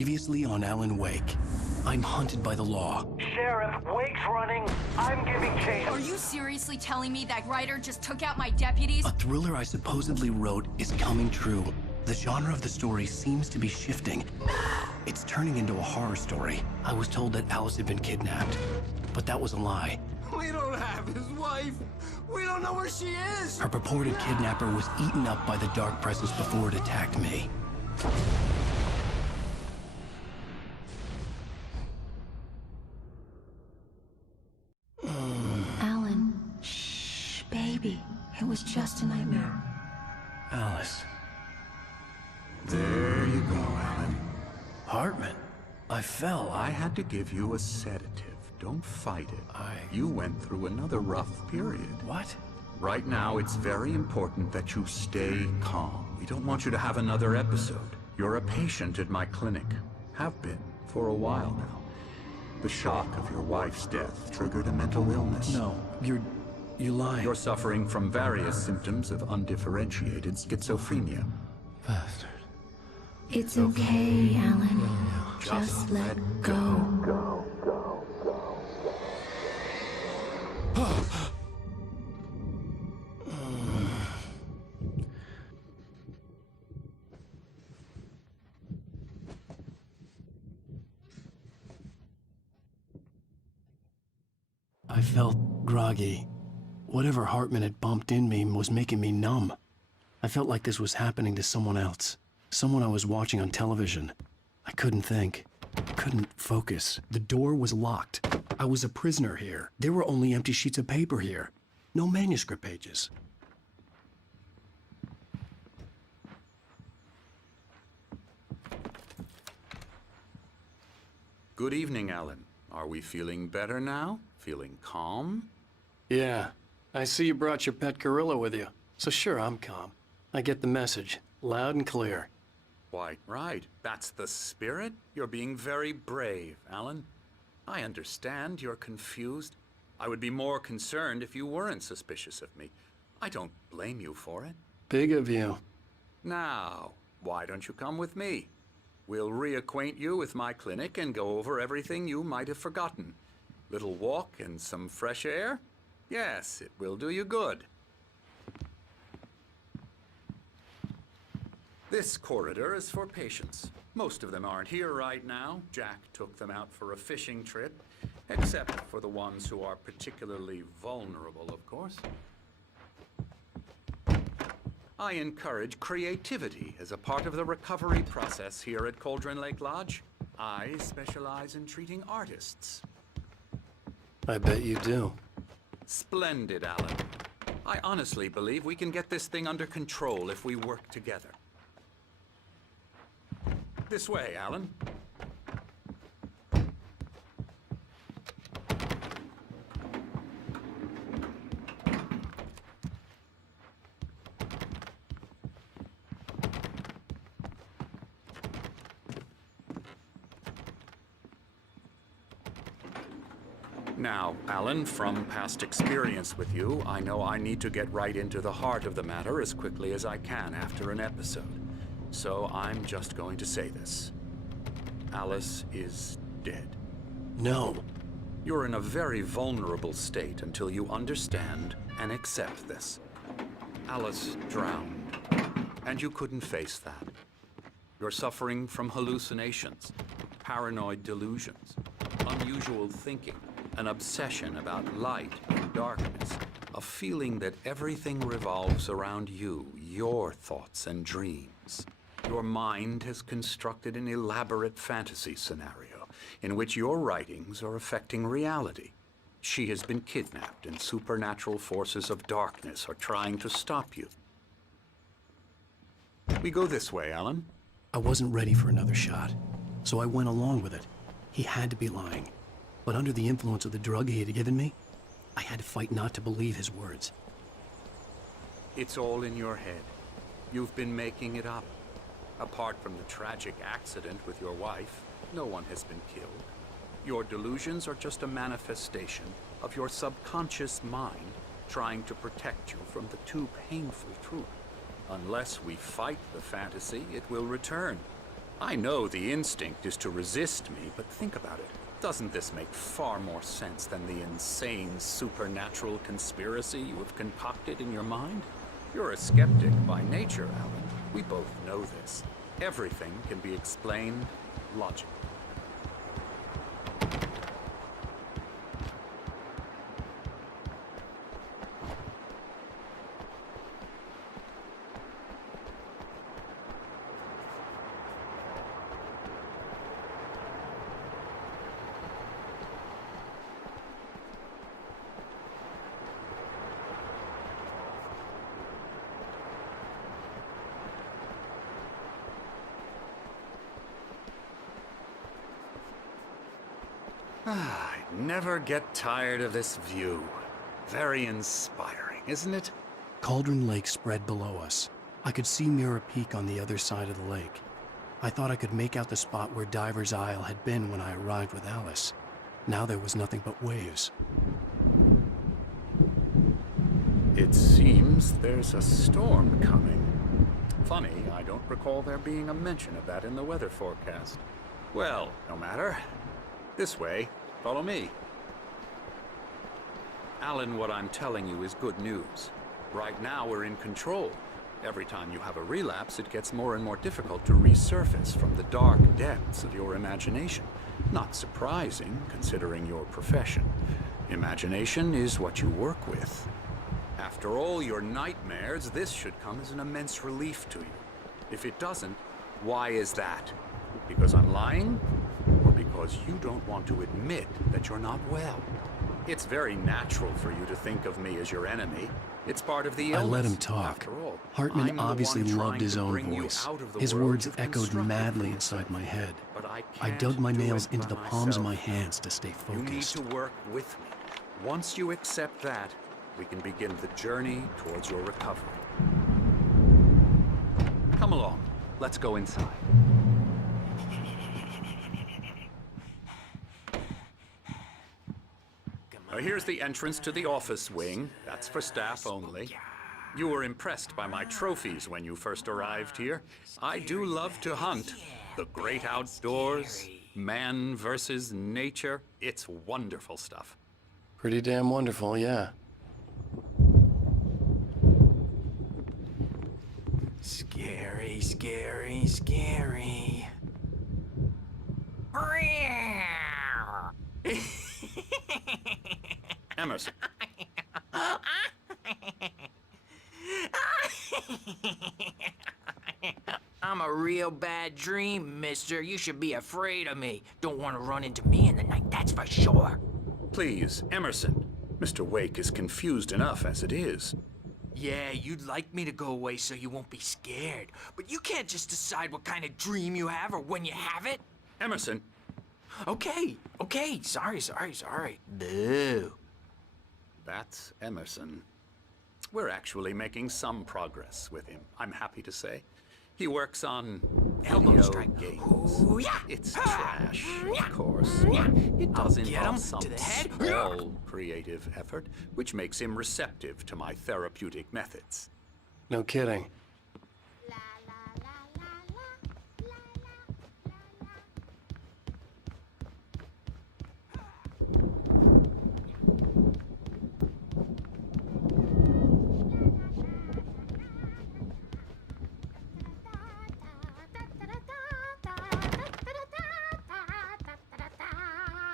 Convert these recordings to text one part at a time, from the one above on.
Previously on Alan Wake, I'm hunted by the law. Sheriff, Wake's running. I'm giving chase. Are you seriously telling me that writer just took out my deputies? A thriller I supposedly wrote is coming true. The genre of the story seems to be shifting. It's turning into a horror story. I was told that Alice had been kidnapped, but that was a lie. We don't have his wife. We don't know where she is. Her purported kidnapper was eaten up by the dark presence before it attacked me. Alan, shh, baby. It was just a nightmare. Alice. There you go, Alan. Hartman. I fell. I had to give you a sedative. Don't fight it. You went through another rough period. What? Right now, it's very important that you stay calm. We don't want you to have another episode. You're a patient at my clinic. Have been for a while now. The shock of your wife's death triggered a mental illness. No, you lie. You're suffering from various symptoms of undifferentiated schizophrenia. Bastard. It's okay, Alan. Just let go. I felt groggy. Whatever Hartman had bumped in me was making me numb. I felt like this was happening to someone else. Someone I was watching on television. I couldn't think. Couldn't focus. The door was locked. I was a prisoner here. There were only empty sheets of paper here. No manuscript pages. Good evening, Alan. Are we feeling better now? Feeling calm? Yeah. I see you brought your pet gorilla with you. So sure, I'm calm. I get the message. Loud and clear. Quite right. That's the spirit. You're being very brave, Alan. I understand you're confused. I would be more concerned if you weren't suspicious of me. I don't blame you for it. Big of you. Now, why don't you come with me? We'll reacquaint you with my clinic and go over everything you might have forgotten. Little walk and some fresh air? Yes, it will do you good. This corridor is for patients. Most of them aren't here right now. Jack took them out for a fishing trip, except for the ones who are particularly vulnerable, of course. I encourage creativity as a part of the recovery process here at Cauldron Lake Lodge. I specialize in treating artists. I bet you do. Splendid, Alan. I honestly believe we can get this thing under control if we work together. This way, Alan. Now, Alan, from past experience with you, I know I need to get right into the heart of the matter as quickly as I can after an episode. So I'm just going to say this. Alice is dead. No. You're in a very vulnerable state until you understand and accept this. Alice drowned, and you couldn't face that. You're suffering from hallucinations, paranoid delusions, unusual thinking, an obsession about light and darkness, a feeling that everything revolves around you, your thoughts and dreams. Your mind has constructed an elaborate fantasy scenario in which your writings are affecting reality. She has been kidnapped and supernatural forces of darkness are trying to stop you. We go this way, Alan. I wasn't ready for another shot, so I went along with it. He had to be lying. But under the influence of the drug he had given me, I had to fight not to believe his words. It's all in your head. You've been making it up. Apart from the tragic accident with your wife, no one has been killed. Your delusions are just a manifestation of your subconscious mind trying to protect you from the too painful truth. Unless we fight the fantasy, it will return. I know the instinct is to resist me, but think about it. Doesn't this make far more sense than the insane supernatural conspiracy you have concocted in your mind? You're a skeptic by nature, Alan. We both know this. Everything can be explained logically. I never get tired of this view. Very inspiring, isn't it? Cauldron Lake spread below us. I could see Mirror Peak on the other side of the lake. I thought I could make out the spot where Diver's Isle had been when I arrived with Alice. Now there was nothing but waves. It seems there's a storm coming. Funny, I don't recall there being a mention of that in the weather forecast. Well, no matter. This way. Follow me. Alan, what I'm telling you is good news. Right now we're in control. Every time you have a relapse, it gets more and more difficult to resurface from the dark depths of your imagination. Not surprising, considering your profession. Imagination is what you work with. After all your nightmares, this should come as an immense relief to you. If it doesn't, why is that? Because I'm lying? Or because you don't want to admit that you're not well? It's very natural for you to think of me as your enemy. It's part of the illness. I let him talk. After all, Hartman I'm the obviously one loved trying his to own bring you voice. out of the His world words you've echoed constructed madly for inside yourself. my head. But I I can't dug my do nails it into by the palms of my myself. hands to stay You need focused. to work with me. Once you accept that, we can begin the journey towards your recovery. Come along. Let's go inside. Here's the entrance to the office wing. That's for staff only. You were impressed by my trophies when you first arrived here. I do love to hunt. The great outdoors, man versus nature. It's wonderful stuff. Pretty damn wonderful, yeah. Scary, scary, scary. Emerson. I'm a real bad dream, mister. You should be afraid of me. Don't want to run into me in the night, that's for sure. Please, Emerson. Mr. Wake is confused enough as it is. Yeah, you'd like me to go away so you won't be scared. But you can't just decide what kind of dream you have or when you have it. Emerson. Okay, sorry. Boo. That's Emerson. We're actually making some progress with him, I'm happy to say. He works on Elbow video strike. games. Ooh, yeah. It's trash, of course. It does Get involve him some to the head. small creative effort, which makes him receptive to my therapeutic methods. No kidding.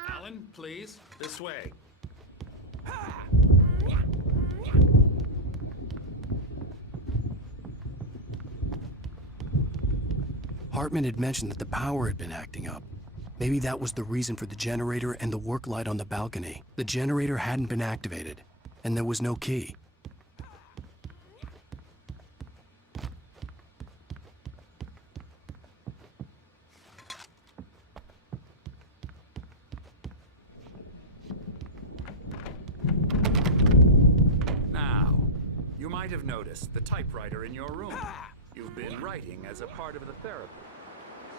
Alan, please, this way. Hartman had mentioned that the power had been acting up. Maybe that was the reason for the generator and the work light on the balcony. The generator hadn't been activated, and there was no key. Now, you might have noticed the typewriter in your room. You've been writing as a part of the therapy.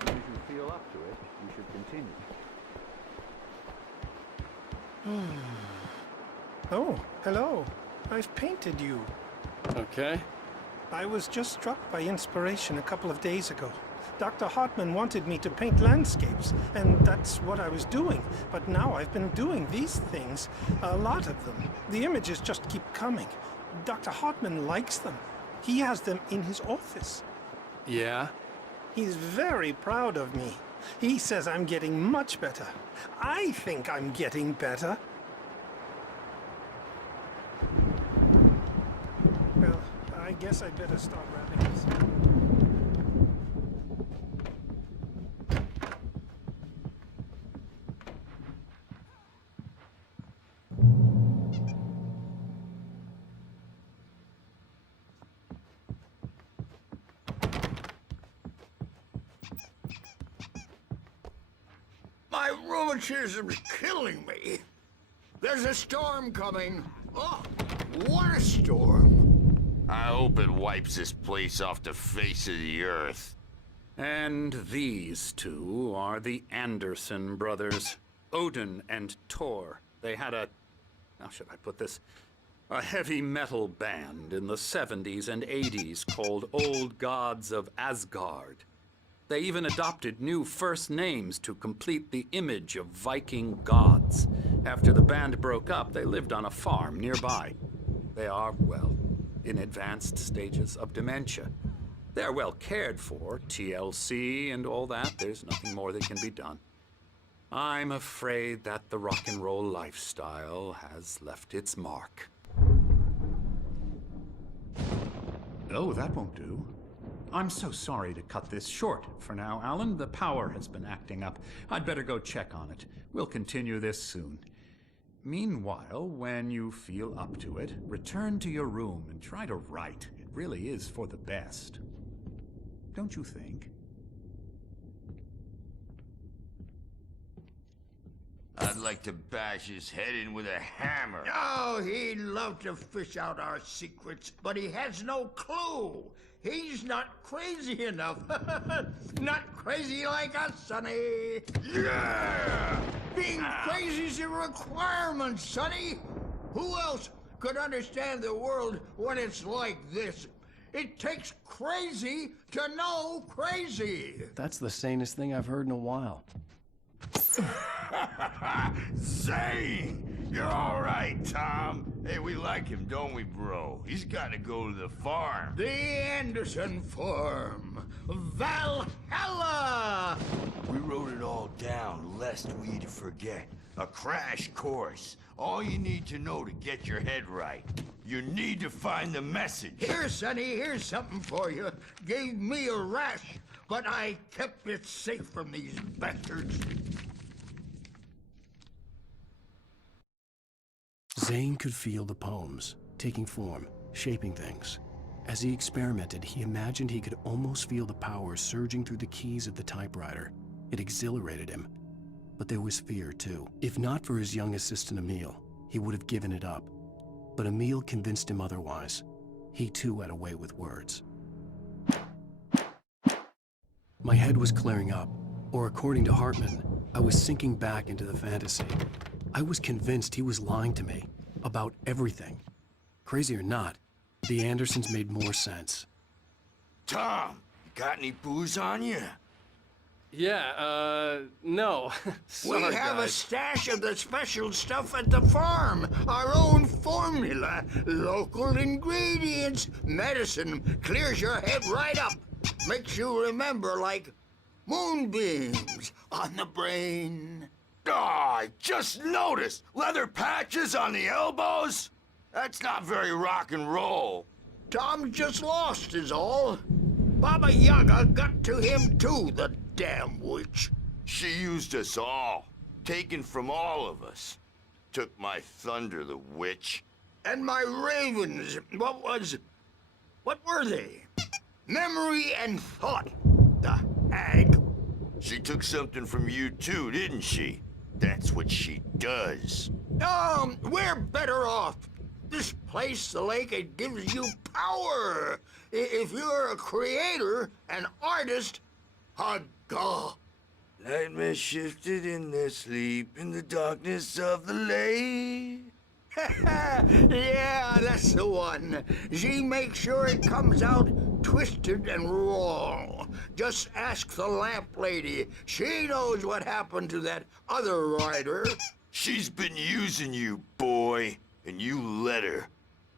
As soon as you feel up to it, you should continue. Oh, hello. I've painted you. Okay. I was just struck by inspiration a couple of days ago. Dr. Hartman wanted me to paint landscapes, and that's what I was doing. But now I've been doing these things, a lot of them. The images just keep coming. Dr. Hartman likes them. He has them in his office. Yeah? He's very proud of me. He says I'm getting much better. I think I'm getting better. Well, I guess I'd better start wrapping this up. My rheumatism's killing me. There's a storm coming. Oh, what a storm. I hope it wipes this place off the face of the earth. And these two are the Anderson brothers, Odin and Thor. They had a, how should I put this? A heavy metal band in the 70s and 80s called Old Gods of Asgard. They even adopted new first names to complete the image of Viking gods. After the band broke up, they lived on a farm nearby. They are, well, in advanced stages of dementia. They're well cared for, TLC and all that. There's nothing more that can be done. I'm afraid that the rock and roll lifestyle has left its mark. Oh, that won't do. I'm so sorry to cut this short for now, Alan. The power has been acting up. I'd better go check on it. We'll continue this soon. Meanwhile, when you feel up to it, return to your room and try to write. It really is for the best. Don't you think? I'd like to bash his head in with a hammer. Oh, he'd love to fish out our secrets, but he has no clue. He's not crazy enough. Not crazy like us, Sonny. Yeah! Being crazy's a requirement, Sonny. Who else could understand the world when it's like this? It takes crazy to know crazy. That's the sanest thing I've heard in a while. Zane! You're all right, Tom. Hey, we like him, don't we, bro? He's got to go to the farm. The Anderson Farm. Valhalla! We wrote it all down, lest we forget. A crash course. All you need to know to get your head right. You need to find the message. Here, Sonny, here's something for you. Gave me a rash, but I kept it safe from these bastards. Zane could feel the poems, taking form, shaping things. As he experimented, he imagined he could almost feel the power surging through the keys of the typewriter. It exhilarated him. But there was fear, too. If not for his young assistant Emil, he would have given it up. But Emil convinced him otherwise. He too had a way with words. My head was clearing up, or according to Hartman, I was sinking back into the fantasy. I was convinced he was lying to me about everything. Crazy or not, the Andersons made more sense. Tom, got any booze on you? Yeah, no. We have a stash of the special stuff at the farm. Our own formula. Local ingredients. Medicine clears your head right up. Makes you remember like moonbeams on the brain. Oh, I just noticed. Leather patches on the elbows? That's not very rock and roll. Tom just lost is all. Baba Yaga got to him too, the damn witch. She used us all. Taken from all of us. Took my thunder, the witch. And my ravens, what were they? Memory and thought, the hag. She took something from you too, didn't she? That's what she does. We're better off. This place, the lake, it gives you power. If you're a creator, an artist, a god. Nightmare shifted in their sleep in the darkness of the lake. Yeah, that's the one. She makes sure it comes out twisted and wrong. Just ask the lamp lady. She knows what happened to that other rider. She's been using you, boy, and you let her.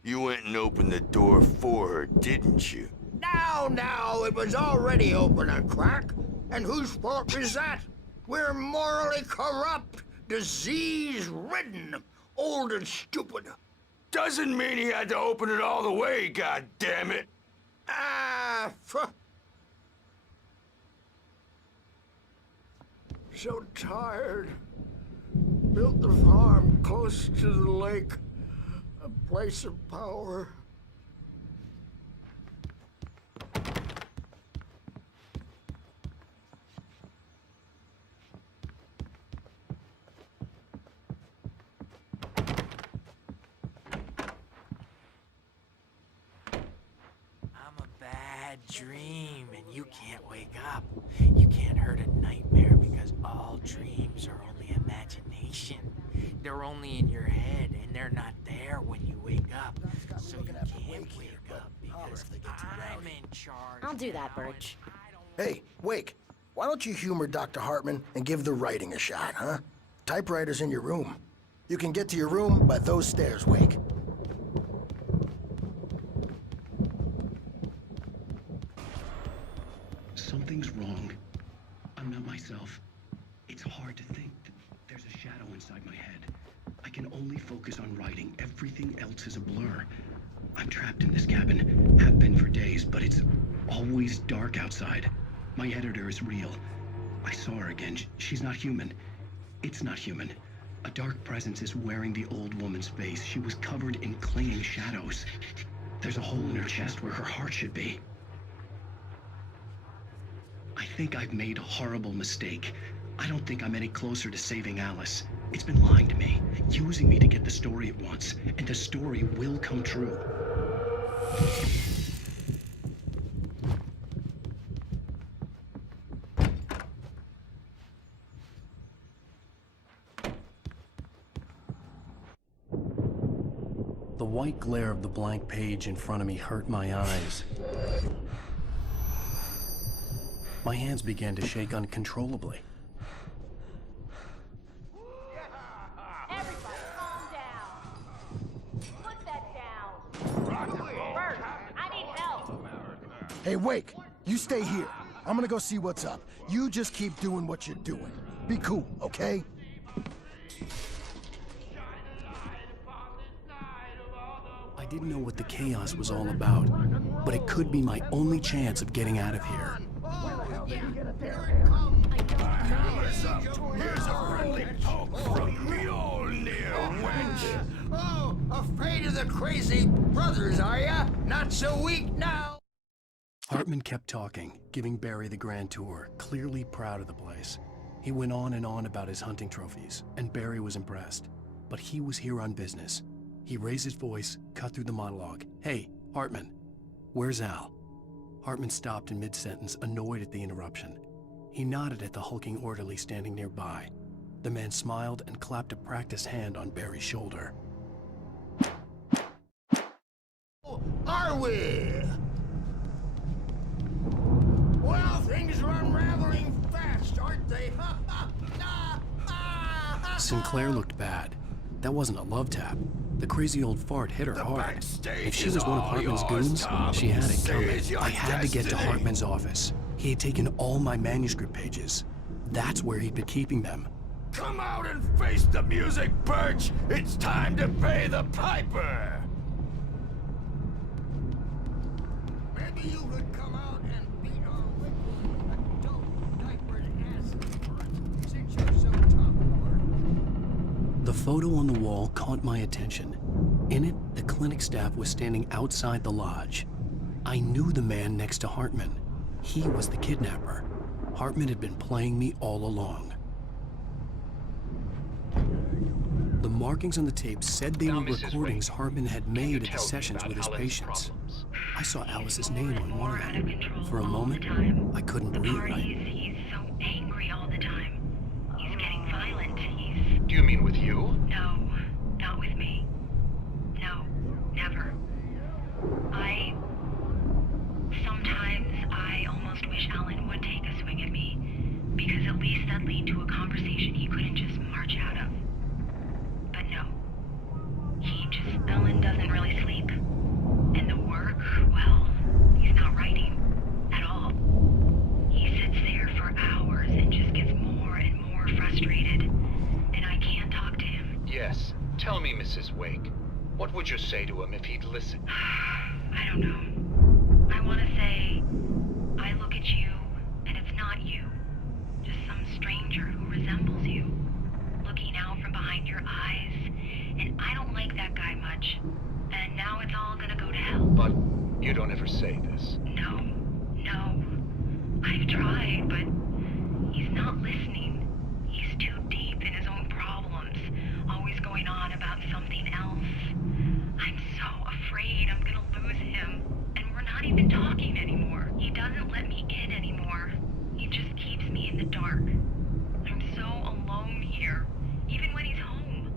You went and opened the door for her, didn't you? Now, it was already open a crack. And whose fault is that? We're morally corrupt, disease-ridden, old and stupid. Doesn't mean he had to open it all the way, goddammit. So tired. Built the farm close to the lake, a place of power. Dream and you can't wake up. You can't hurt a nightmare because all dreams are only imagination. They're only in your head and they're not there when you wake up. So you can't wake up because I'm in charge. I'll do that, Birch. Hey, Wake, why don't you humor Dr. Hartman and give the writing a shot, huh? Typewriter's in your room. You can get to your room by those stairs, Wake. Something's wrong. I'm not myself. It's hard to think. There's a shadow inside my head. I can only focus on writing. Everything else is a blur. I'm trapped in this cabin. Have been for days, but it's always dark outside. My editor is real. I saw her again. She's not human. It's not human. A dark presence is wearing the old woman's face. She was covered in clinging shadows. There's a hole in her chest where her heart should be. I think I've made a horrible mistake. I don't think I'm any closer to saving Alice. It's been lying to me, using me to get the story it wants, and the story will come true. The white glare of the blank page in front of me hurt my eyes. My hands began to shake uncontrollably. Everybody, calm down. Put that down. Bert, I need help. Hey, Wake, you stay here. I'm gonna go see what's up. You just keep doing what you're doing. Be cool, okay? I didn't know what the chaos was all about, but it could be my only chance of getting out of here. Here's a friendly poke from Mjolnir, wench. Oh, afraid of the crazy brothers, are ya? Not so weak now. Hartman kept talking, giving Barry the grand tour, clearly proud of the place. He went on and on about his hunting trophies, and Barry was impressed. But he was here on business. He raised his voice, cut through the monologue. Hey, Hartman, where's Al? Hartman stopped in mid-sentence, annoyed at the interruption. He nodded at the hulking orderly standing nearby. The man smiled and clapped a practiced hand on Barry's shoulder. Are we? Well, things are unraveling fast, aren't they? Sinclair looked bad. That wasn't a love tap. The crazy old fart hit her hard. If she was one of Hartman's goons, she had it coming. I had to get to Hartman's office. He had taken all my manuscript pages. That's where he'd been keeping them. Come out and face the music, Birch! It's time to pay the piper! Maybe you could come out and beat our wicked, adult, diapered asses for us, since you're so tough. The photo on the wall caught my attention. In it, the clinic staff was standing outside the lodge. I knew the man next to Hartman. He was the kidnapper. Hartman had been playing me all along. The markings on the tape said they were recordings Hartman had made at the sessions with his patients. I saw Alice's name on one of them. For a moment, I couldn't believe it. He's so angry all the time. He's getting violent. Do you mean with you? No, not with me. No, never. Sometimes Mrs. Wake? What would you say to him if he'd listen? I don't know. I want to say, I look at you, and it's not you. Just some stranger who resembles you. Looking out from behind your eyes, and I don't like that guy much. And now it's all gonna go to hell. But you don't ever say this. No. I've tried, but he's not listening. He's too deep in his own problems, always going on about something else. I'm so afraid I'm gonna lose him, and we're not even talking anymore. He doesn't let me in anymore. He just keeps me in the dark. I'm so alone here, even when he's home.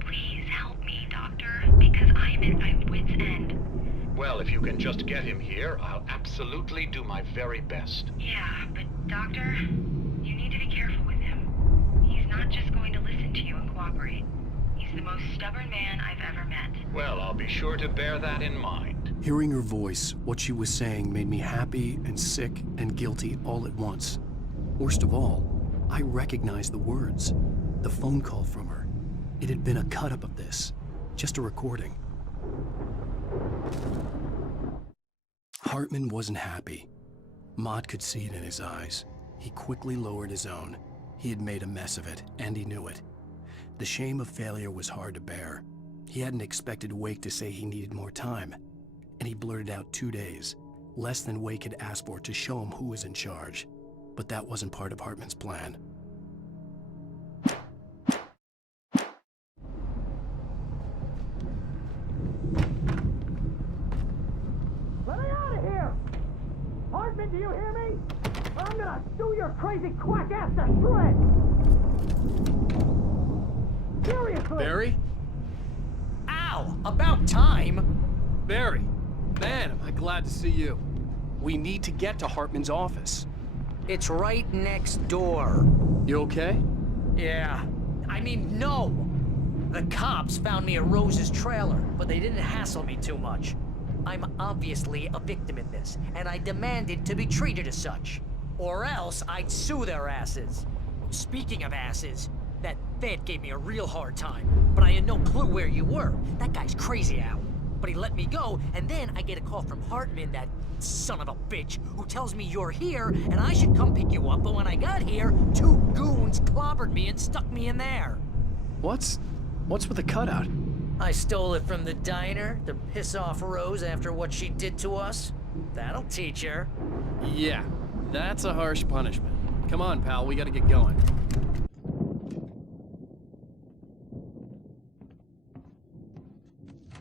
Please help me, Doctor, because I'm at my wit's end. Well, if you can just get him here, I'll absolutely do my very best. Yeah, but Doctor, you need to be careful with him. He's not just going to listen to you and cooperate. He's the most stubborn man I've ever met. Well, I'll be sure to bear that in mind. Hearing her voice, what she was saying made me happy and sick and guilty all at once. Worst of all, I recognized the words. The phone call from her. It had been a cut-up of this. Just a recording. Hartman wasn't happy. Mott could see it in his eyes. He quickly lowered his own. He had made a mess of it, and he knew it. The shame of failure was hard to bear. He hadn't expected Wake to say he needed more time, and he blurted out 2 days, less than Wake had asked for to show him who was in charge. But that wasn't part of Hartman's plan. Let me out of here! Hartman, do you hear me? I'm gonna do your crazy quack ass to shreds! Seriously! Barry? Ow! About time! Barry! Man, am I glad to see you. We need to get to Hartman's office. It's right next door. You okay? Yeah. I mean, no! The cops found me at Rose's trailer, but they didn't hassle me too much. I'm obviously a victim in this, and I demanded to be treated as such. Or else I'd sue their asses. Speaking of asses, that Fed gave me a real hard time, but I had no clue where you were. That guy's crazy, Al. But he let me go, and then I get a call from Hartman, that son of a bitch, who tells me you're here, and I should come pick you up, but when I got here, 2 goons clobbered me and stuck me in there. What's with the cutout? I stole it from the diner to piss off Rose after what she did to us. That'll teach her. Yeah, that's a harsh punishment. Come on, pal, we gotta get going.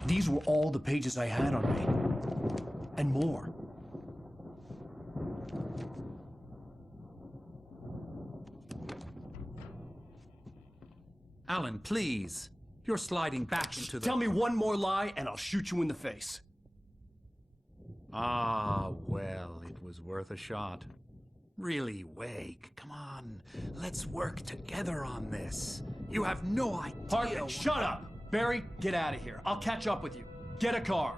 These were all the pages I had on me. And more. Alan, please. You're sliding back into the... Tell me one more lie and I'll shoot you in the face. Ah, well, it was worth a shot. Really, Wake, come on. Let's work together on this. You have no idea... Hartman, shut up! Barry, get out of here. I'll catch up with you. Get a car.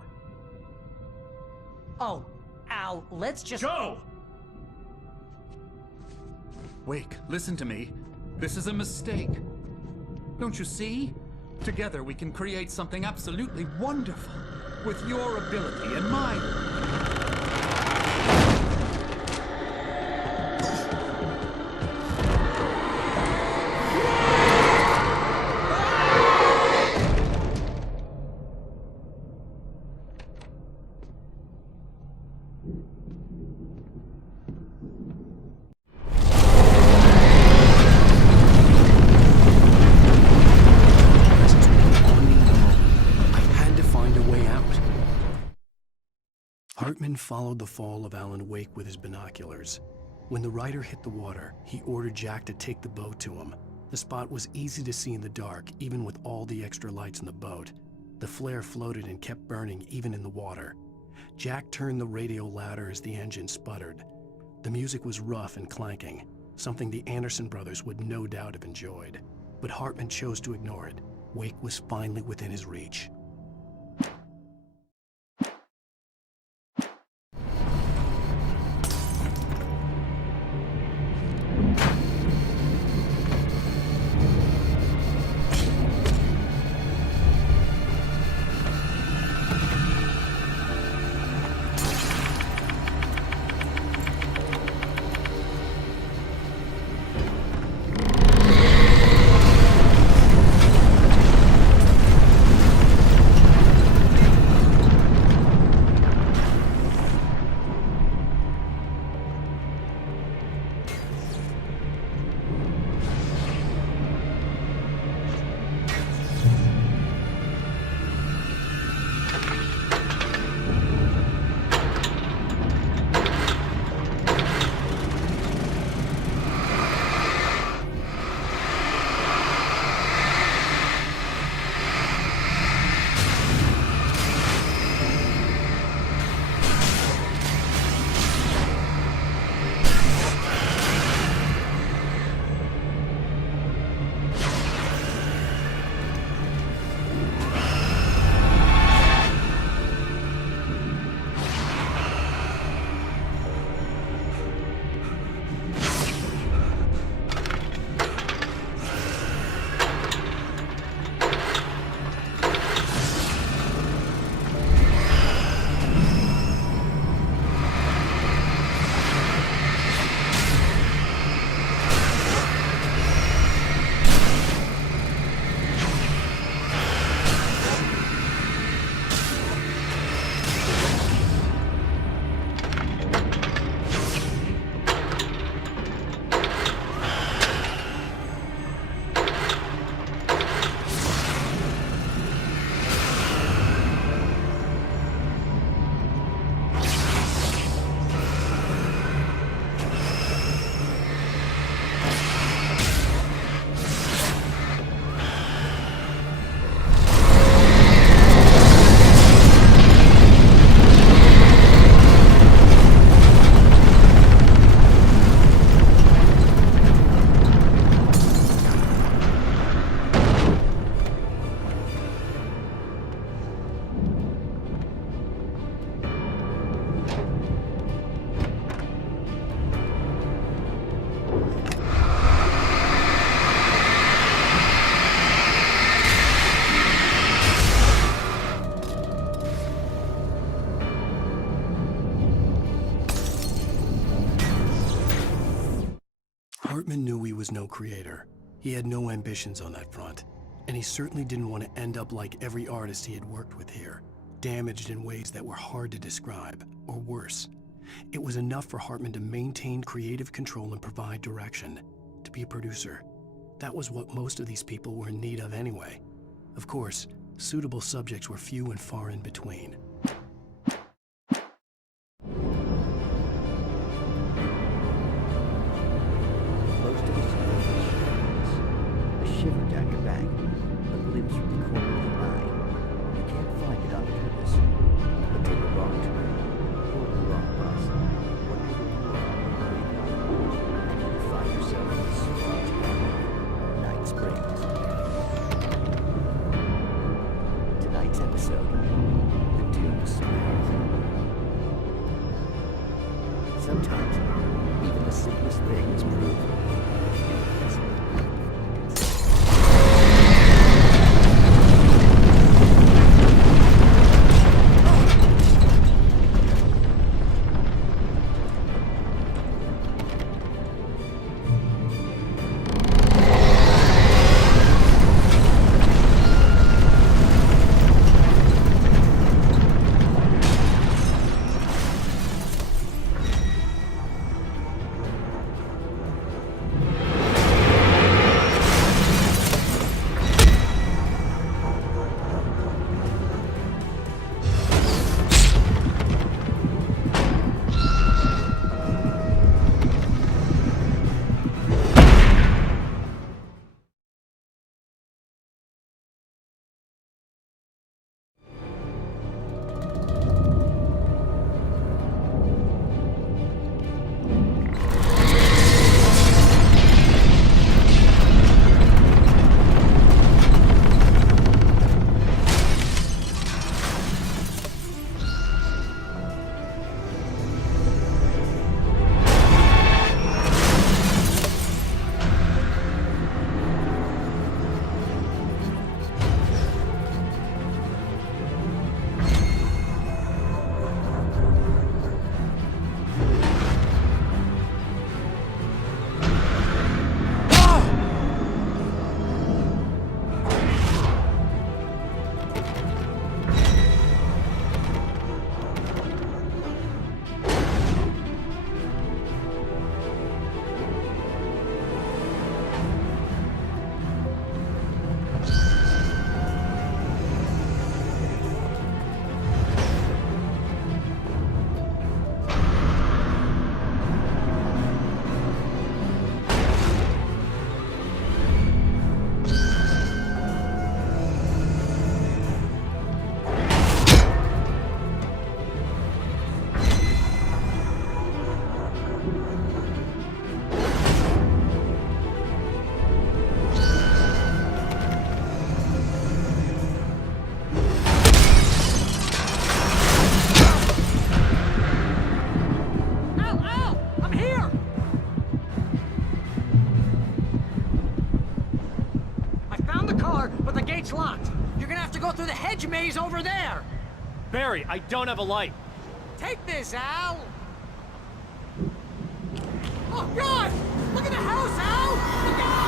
Oh, Al, let's just... Go! Wake, listen to me. This is a mistake. Don't you see? Together we can create something absolutely wonderful. With your ability and mine. Hartman followed the fall of Alan Wake with his binoculars. When the rider hit the water, he ordered Jack to take the boat to him. The spot was easy to see in the dark, even with all the extra lights in the boat. The flare floated and kept burning even in the water. Jack turned the radio louder as the engine sputtered. The music was rough and clanking, something the Anderson brothers would no doubt have enjoyed. But Hartman chose to ignore it. Wake was finally within his reach. no creator. He had no ambitions on that front. And he certainly didn't want to end up like every artist he had worked with here, damaged in ways that were hard to describe, or worse. It was enough for Hartman to maintain creative control and provide direction, to be a producer. That was what most of these people were in need of anyway. Of course, suitable subjects were few and far in between. Most of us know a shiver down your back, a glimpse from the corner of your eye. You can't find it on purpose, but take a wrong turn, or the wrong bus, whatever you are when you wake up, and you find yourself in the sweet Night Springs. Tonight's episode, the doom smells. Sometimes, even the simplest thing is proven. Maze over there! Barry, I don't have a light. Take this, Al! Oh, God! Look at the house, Al! Look out!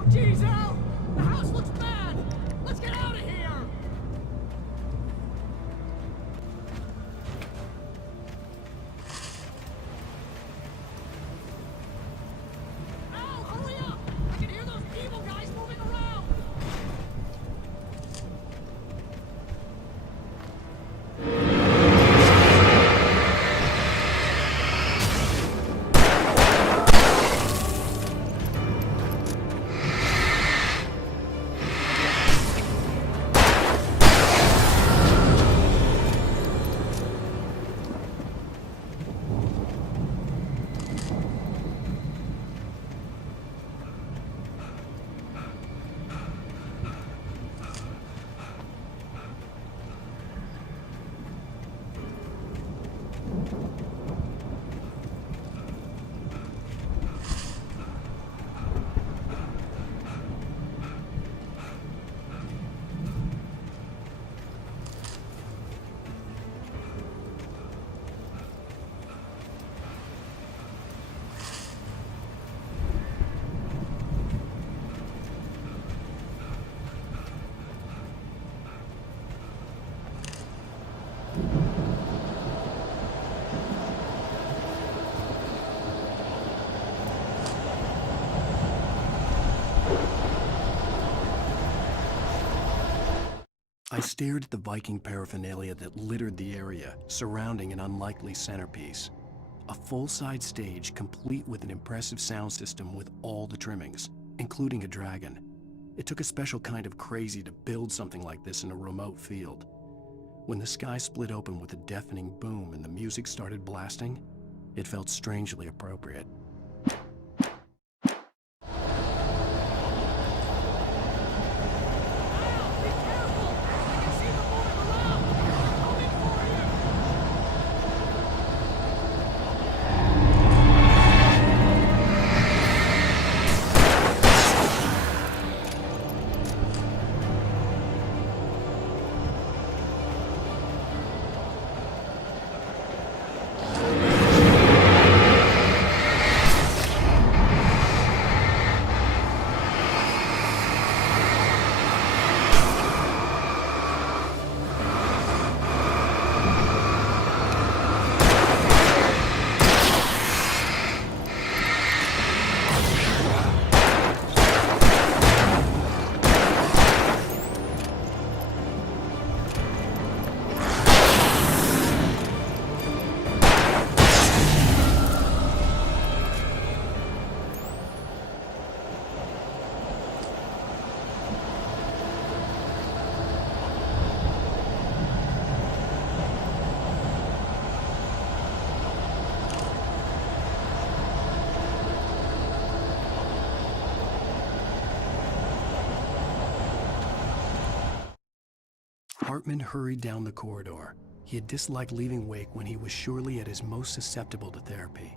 Oh, geez, Al! The house looks bad! Let's get out of here! Al, hurry up! I can hear those evil guys moving around! I stared at the Viking paraphernalia that littered the area, surrounding an unlikely centerpiece. A full-size stage complete with an impressive sound system with all the trimmings, including a dragon. It took a special kind of crazy to build something like this in a remote field. When the sky split open with a deafening boom and the music started blasting, it felt strangely appropriate. Hartman hurried down the corridor. He had disliked leaving Wake when he was surely at his most susceptible to therapy.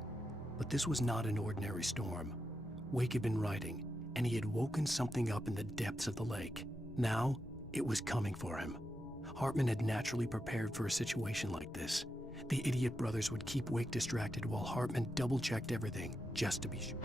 But this was not an ordinary storm. Wake had been writing, and he had woken something up in the depths of the lake. Now, it was coming for him. Hartman had naturally prepared for a situation like this. The idiot brothers would keep Wake distracted while Hartman double-checked everything, just to be sure.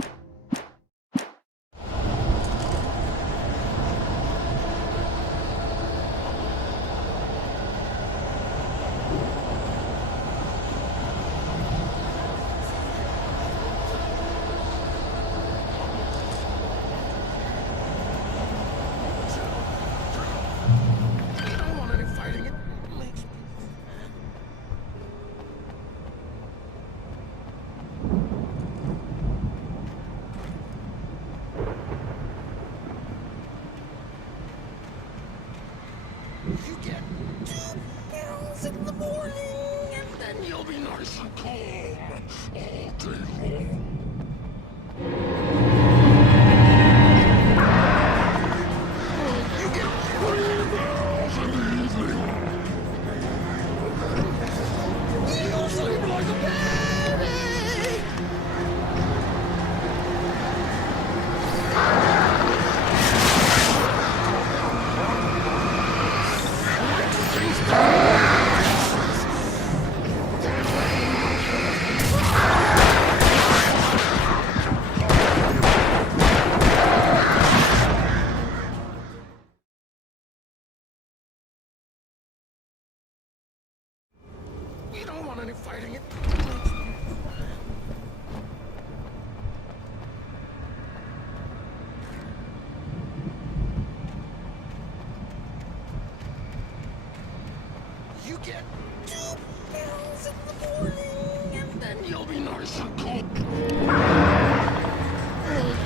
fighting it. You get 2 pills in the morning, and then you'll be nice and cold.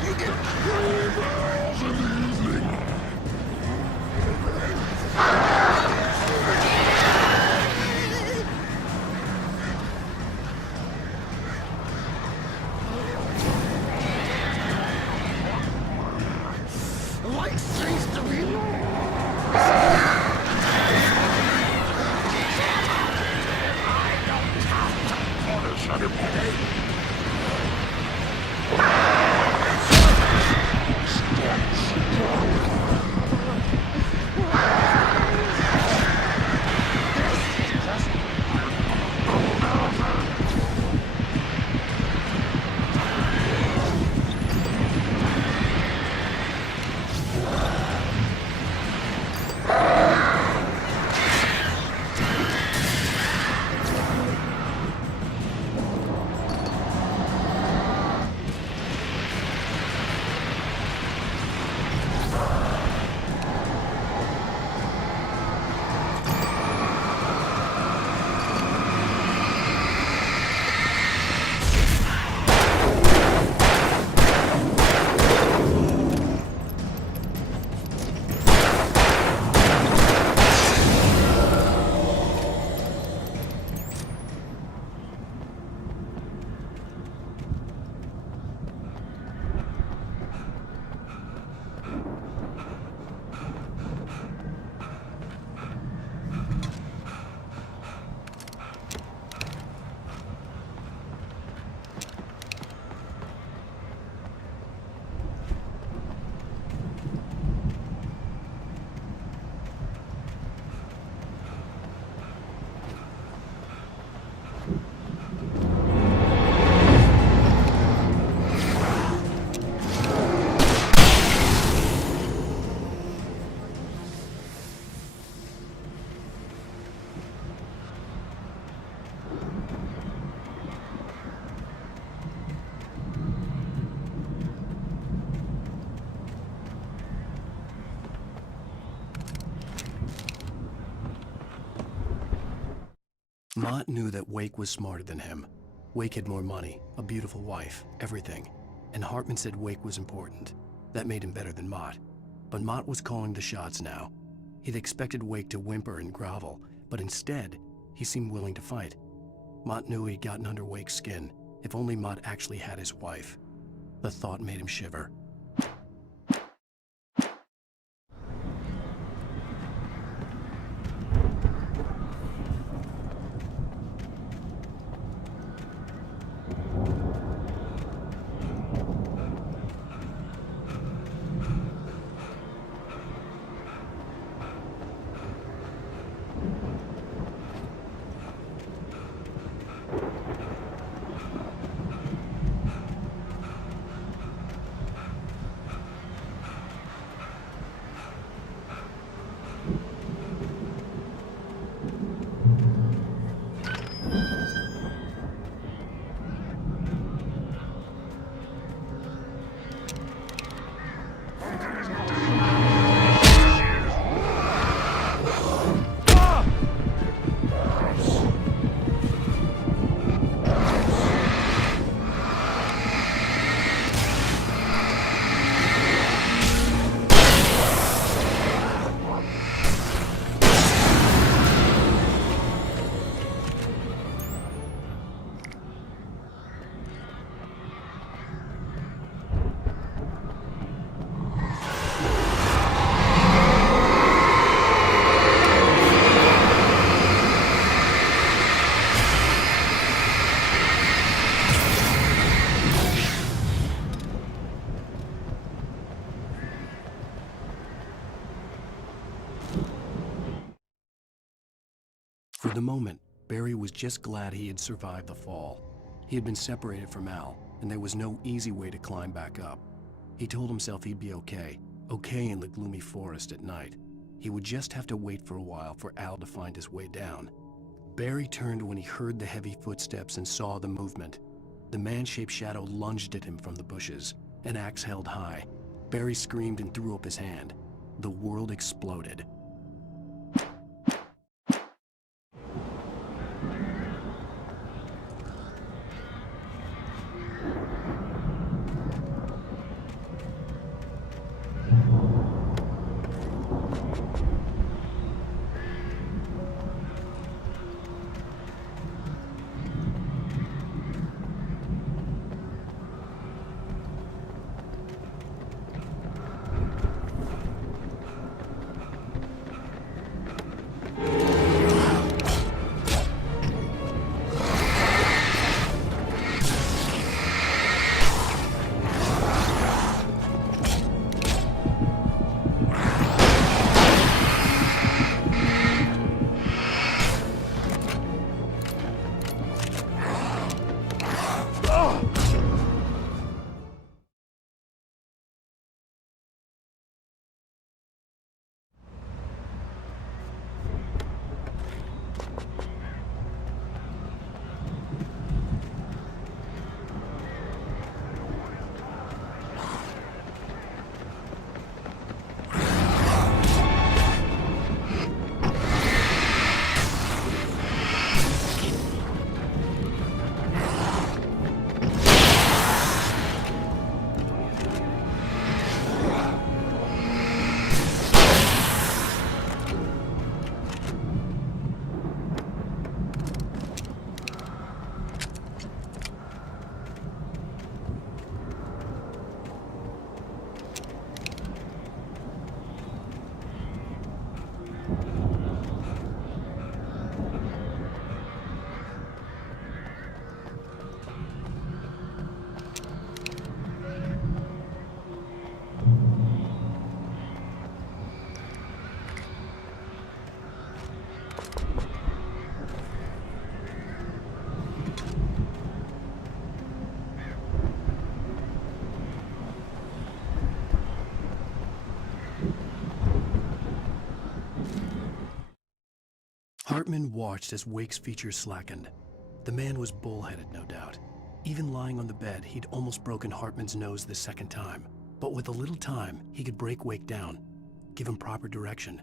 You get 3 pills in the evening. Life seems to be Mott knew that Wake was smarter than him. Wake had more money, a beautiful wife, everything. And Hartman said Wake was important. That made him better than Mott. But Mott was calling the shots now. He'd expected Wake to whimper and grovel, but instead, he seemed willing to fight. Mott knew he'd gotten under Wake's skin. If only Mott actually had his wife. The thought made him shiver. For the moment, Barry was just glad he had survived the fall. He had been separated from Al, and there was no easy way to climb back up. He told himself he'd be okay in the gloomy forest at night. He would just have to wait for a while for Al to find his way down. Barry turned when he heard the heavy footsteps and saw the movement. The man-shaped shadow lunged at him from the bushes, an axe held high. Barry screamed and threw up his hand. The world exploded. Hartman watched as Wake's features slackened. The man was bullheaded, no doubt. Even lying on the bed, he'd almost broken Hartman's nose the second time. But with a little time, he could break Wake down, give him proper direction.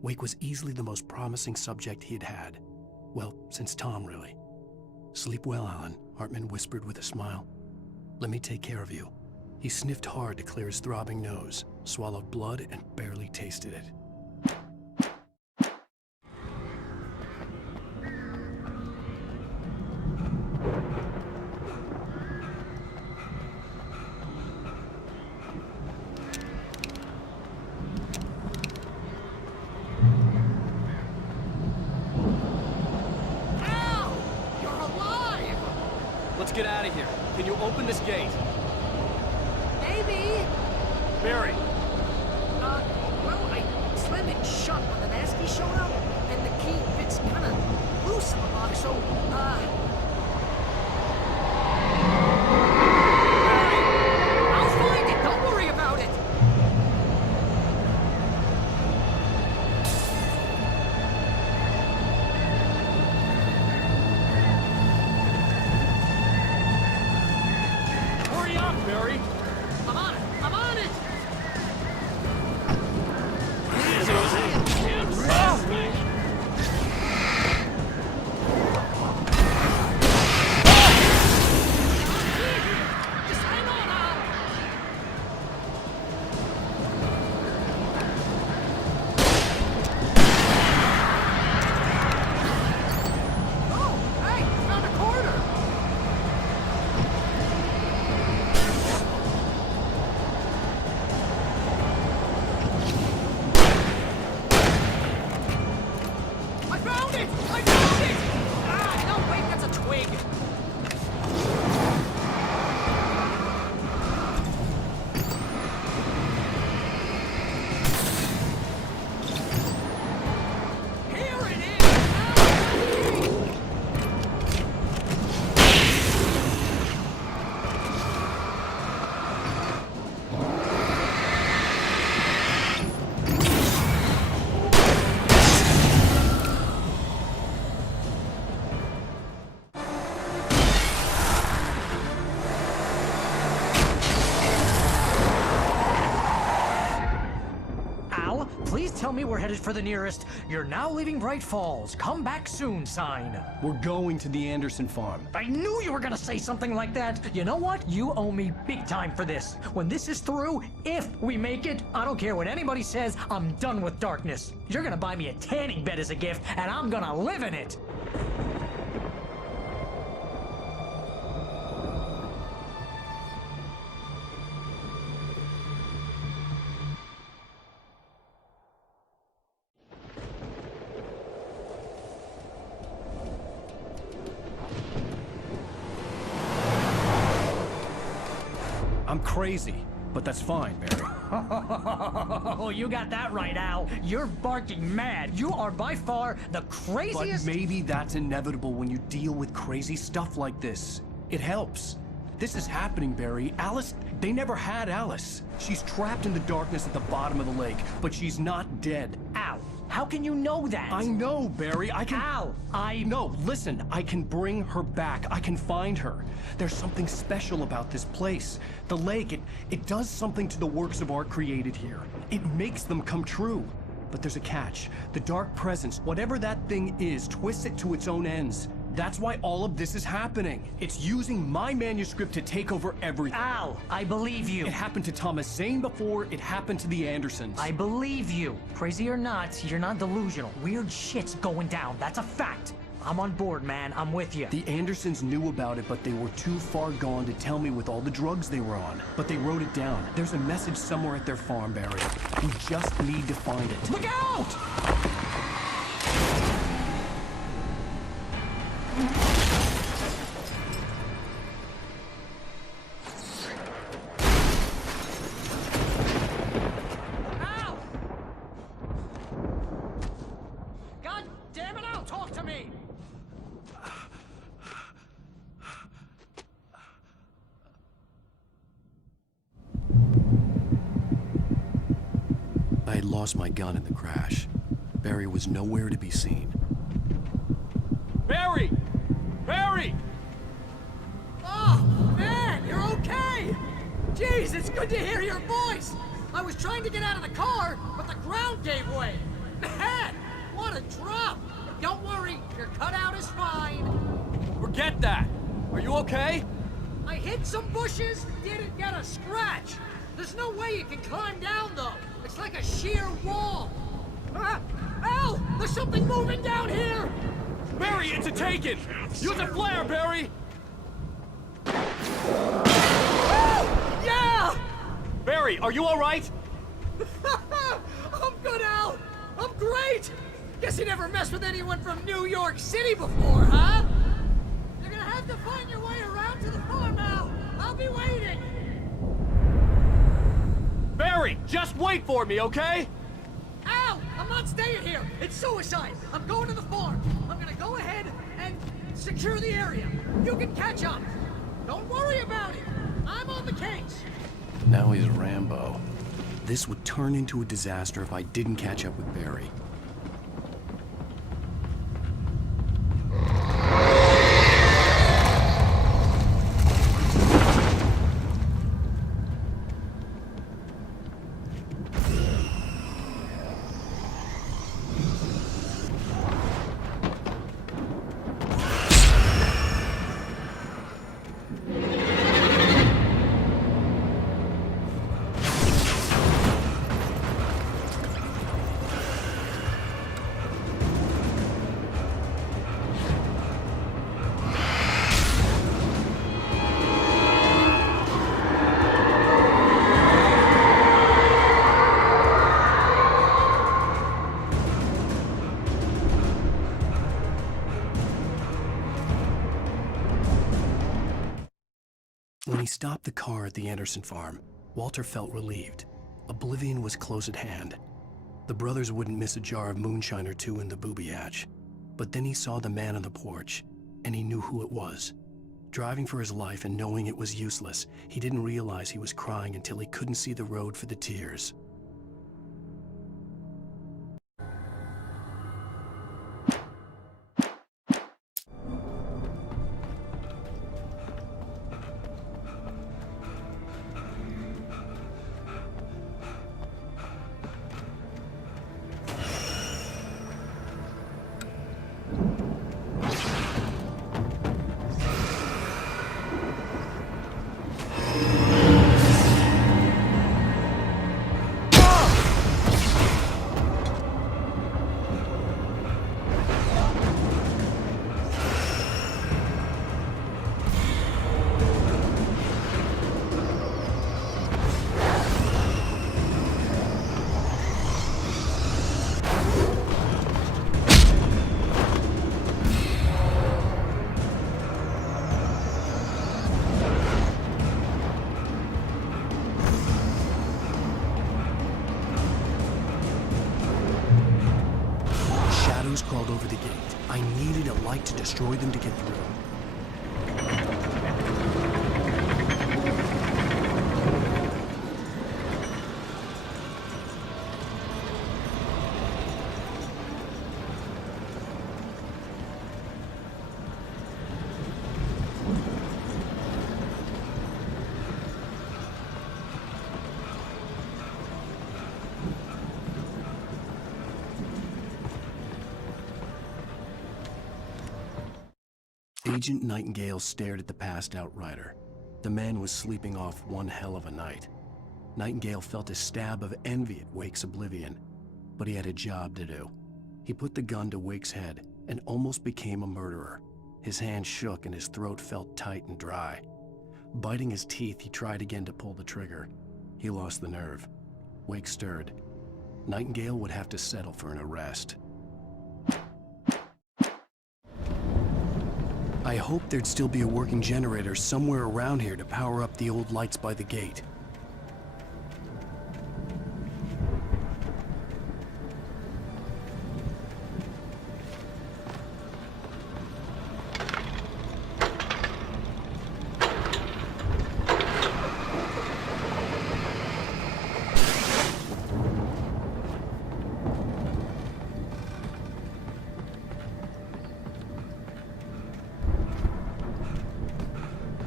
Wake was easily the most promising subject he'd had. Well, since Tom, really. "Sleep well, Alan," Hartman whispered with a smile. "Let me take care of you." He sniffed hard to clear his throbbing nose, swallowed blood, and barely tasted it. Let's get out of here. Can you open this gate? Maybe. Barry! Well, I slammed it shut when the nasty showed up, and the key fits kind of loose in the lock, so, I'll find it. Don't worry about it. Hurry up, Barry! I'm on it. I'm on it. tell me we're headed for the nearest "You're now leaving Bright Falls. Come back soon" sign. We're going to the Anderson farm. I knew you were gonna say something like that. You know what? You owe me big time for this. When this is through, if we make it, I don't care what anybody says, I'm done with darkness. You're gonna buy me a tanning bed as a gift, and I'm gonna live in it. I'm crazy, but that's fine, Barry. Oh, you got that right, Al. You're barking mad. You are by far the craziest... But maybe that's inevitable when you deal with crazy stuff like this. It helps. This is happening, Barry. Alice, they never had Alice. She's trapped in the darkness at the bottom of the lake, but she's not dead. Al, how can you know that? I know, Barry. I can... Al, No, listen. I can bring her back. I can find her. There's something special about this place. The lake, it does something to the works of art created here. It makes them come true. But there's a catch. The dark presence, whatever that thing is, twists it to its own ends. That's why all of this is happening. It's using my manuscript to take over everything. Al, I believe you. It happened to Thomas Zane before, it happened to the Andersons. I believe you. Crazy or not, you're not delusional. Weird shit's going down. That's a fact. I'm on board, man. I'm with you. The Andersons knew about it, but they were too far gone to tell me with all the drugs they were on. But they wrote it down. There's a message somewhere at their farm, Barry. We just need to find it. Look out! Al! God damn it, Al, talk to me! I had lost my gun in the crash. Barry was nowhere to be seen. Barry! Barry! Oh, man, you're okay! Jeez, it's good to hear your voice! I was trying to get out of the car, but the ground gave way! Man, what a drop! Don't worry, your cutout is fine. Forget that! Are you okay? I hit some bushes, didn't get a scratch. There's no way you can climb down, though. It's like a sheer wall. Al, there's something moving down here! Barry, it's a Taken! Use a flare, Barry! Yeah! Barry, are you alright? I'm good, Al! I'm great! Guess you never messed with anyone from New York City before, huh? You're gonna have to find your way around to the farm, Al! I'll be waiting! Barry, just wait for me, okay? Al! I'm not staying here! It's suicide! I'm going to the farm! I'm gonna go ahead and secure the area. You can catch up! Don't worry about it! I'm on the case! Now he's Rambo. This would turn into a disaster if I didn't catch up with Barry. When he stopped the car at the Anderson farm, Walter felt relieved. Oblivion was close at hand. The brothers wouldn't miss a jar of moonshine or two in the booby hatch. But then he saw the man on the porch, and he knew who it was. Driving for his life and knowing it was useless, he didn't realize he was crying until he couldn't see the road for the tears. like to destroy them to get through. Agent Nightingale stared at the passed out rider. The man was sleeping off one hell of a night. Nightingale felt a stab of envy at Wake's oblivion, but he had a job to do. He put the gun to Wake's head and almost became a murderer. His hand shook and his throat felt tight and dry. Biting his teeth, he tried again to pull the trigger. He lost the nerve. Wake stirred. Nightingale would have to settle for an arrest. I hoped there'd still be a working generator somewhere around here to power up the old lights by the gate.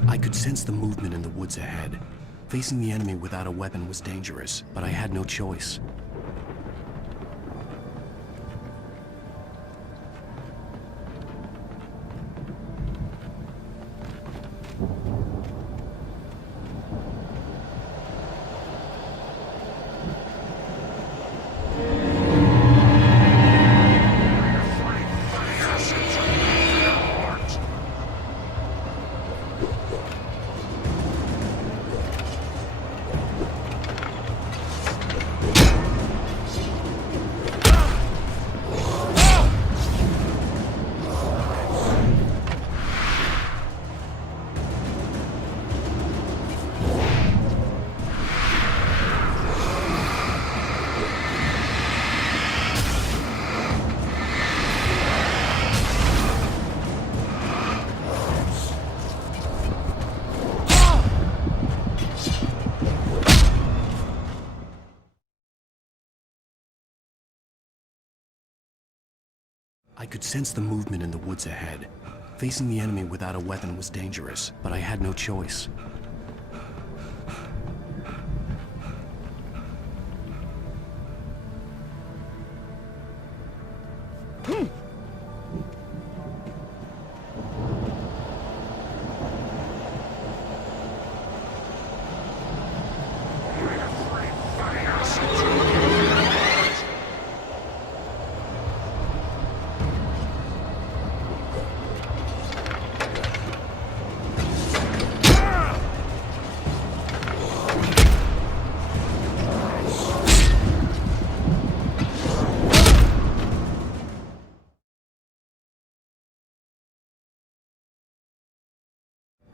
I could sense the movement in the woods ahead. Facing the enemy without a weapon was dangerous, but I had no choice. I could sense the movement in the woods ahead. Facing the enemy without a weapon was dangerous, but I had no choice.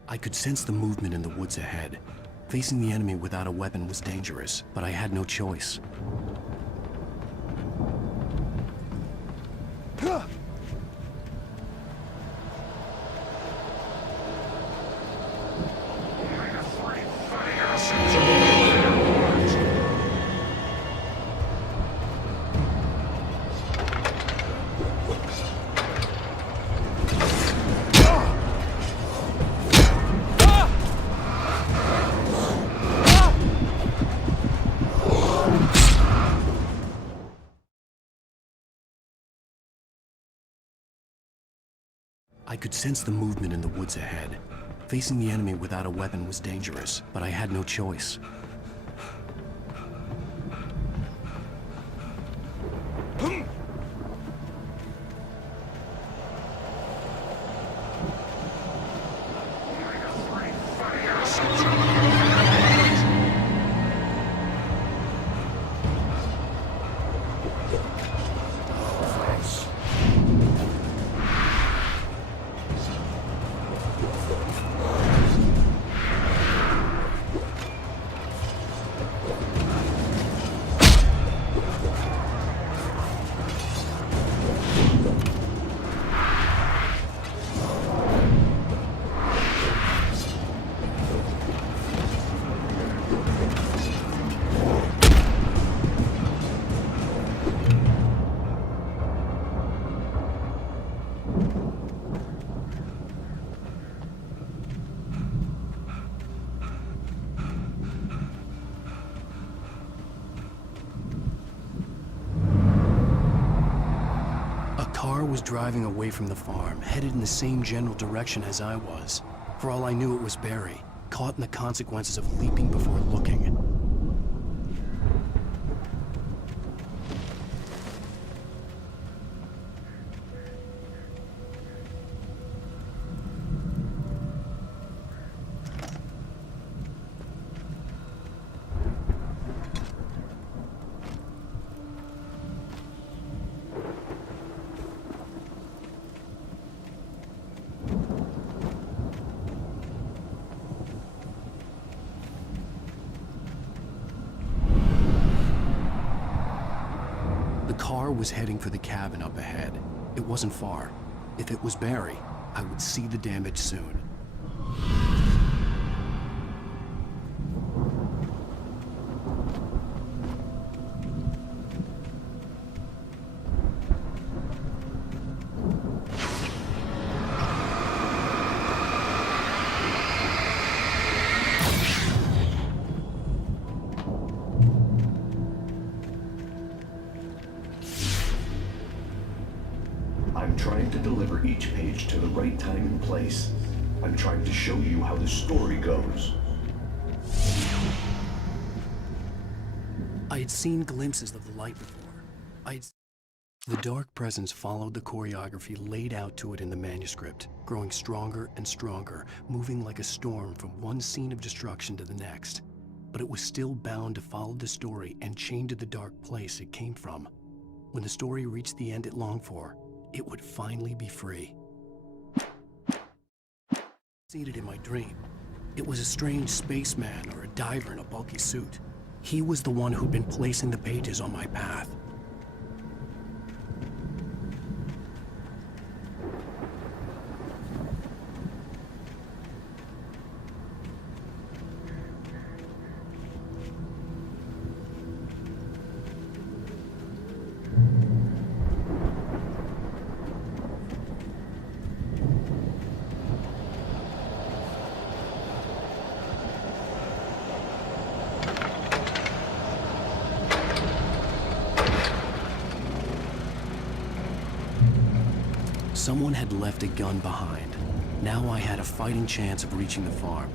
I could sense the movement in the woods ahead. Facing the enemy without a weapon was dangerous, but I had no choice. I could sense the movement in the woods ahead. Facing the enemy without a weapon was dangerous, but I had no choice. car was driving away from the farm, headed in the same general direction as I was. For all I knew, it was Barry, caught in the consequences of leaping before looking. The car was heading for the cabin up ahead. It wasn't far. If it was Barry, I would see the damage soon. I'm trying to deliver each page to the right time and place. I'm trying to show you how the story goes. I had seen glimpses of the light before. The dark presence followed the choreography laid out to it in the manuscript, growing stronger and stronger, moving like a storm from one scene of destruction to the next. But it was still bound to follow the story and chained to the dark place it came from. When the story reached the end it longed for, it would finally be free. Seated in my dream, it was a strange spaceman or a diver in a bulky suit. He was the one who'd been placing the pages on my path. Someone had left a gun behind. Now I had a fighting chance of reaching the farm.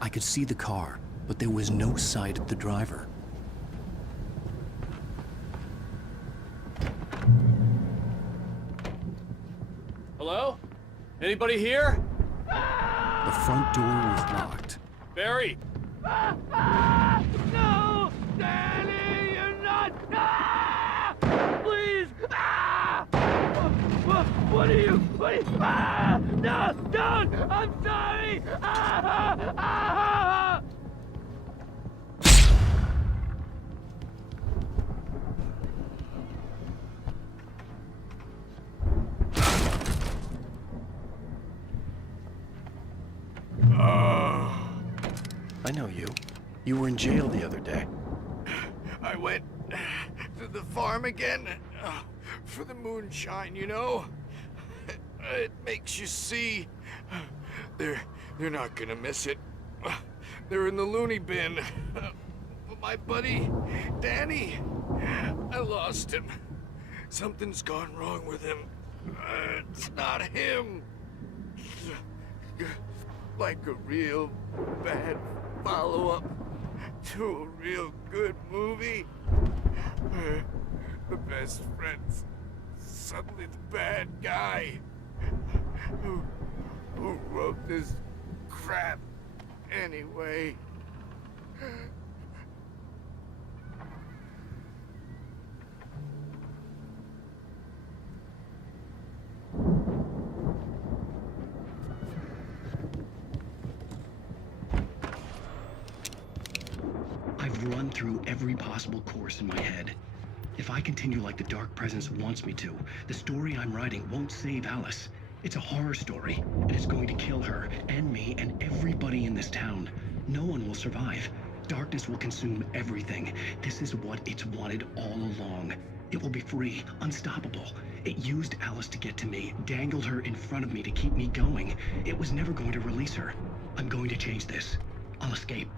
I could see the car, but there was no sight of the driver. Hello? Anybody here? The front door was locked. Barry! No! Danny, you're not! Please! What What are you? Ah! No! Don't! I'm sorry! Ah! I know you. You were in jail the other day. I went to the farm again for the moonshine, you know? It makes you see. They're not gonna miss it. They're in the loony bin. But my buddy, Danny, I lost him. Something's gone wrong with him. It's not him. Like a real bad follow-up to a real good movie. The best friend's suddenly the bad guy. Who wrote this crap anyway? I've run through every possible course in my head. If I continue like the Dark Presence wants me to, the story I'm writing won't save Alice. It's a horror story, and it's going to kill her, and me, and everybody in this town. No one will survive. Darkness will consume everything. This is what it's wanted all along. It will be free, unstoppable. It used Alice to get to me, dangled her in front of me to keep me going. It was never going to release her. I'm going to change this. I'll escape.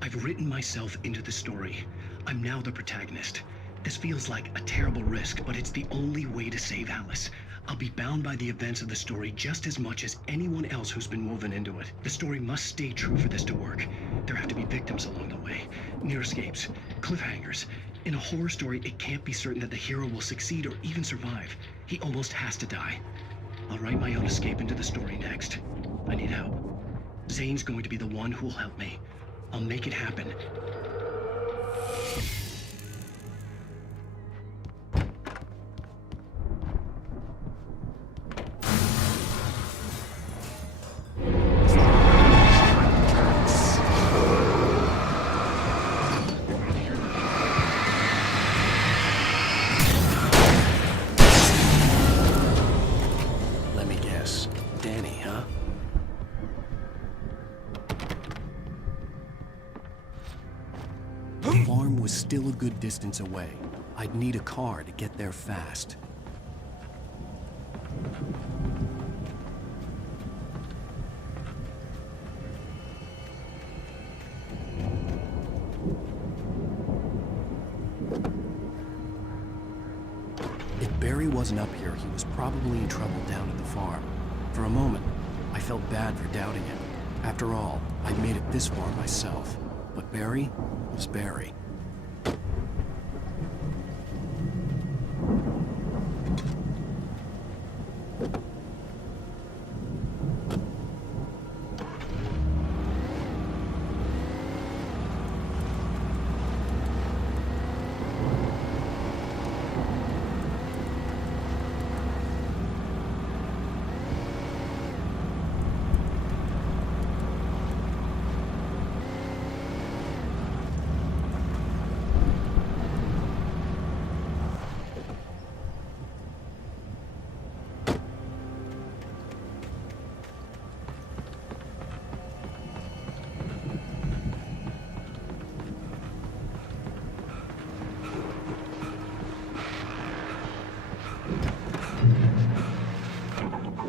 I've written myself into the story. I'm now the protagonist. This feels like a terrible risk, but it's the only way to save Alice. I'll be bound by the events of the story just as much as anyone else who's been woven into it. The story must stay true for this to work. There have to be victims along the way, near escapes, cliffhangers. In a horror story, it can't be certain that the hero will succeed or even survive. He almost has to die. I'll write my own escape into the story next. I need help. Zane's going to be the one who'll help me. I'll make it happen. Let me guess. Danny, huh? The farm was still a good distance away. I'd need a car to get there fast. If Barry wasn't up here, he was probably in trouble down at the farm. For a moment, I felt bad for doubting him. After all, I'd made it this far myself. But Barry was Barry.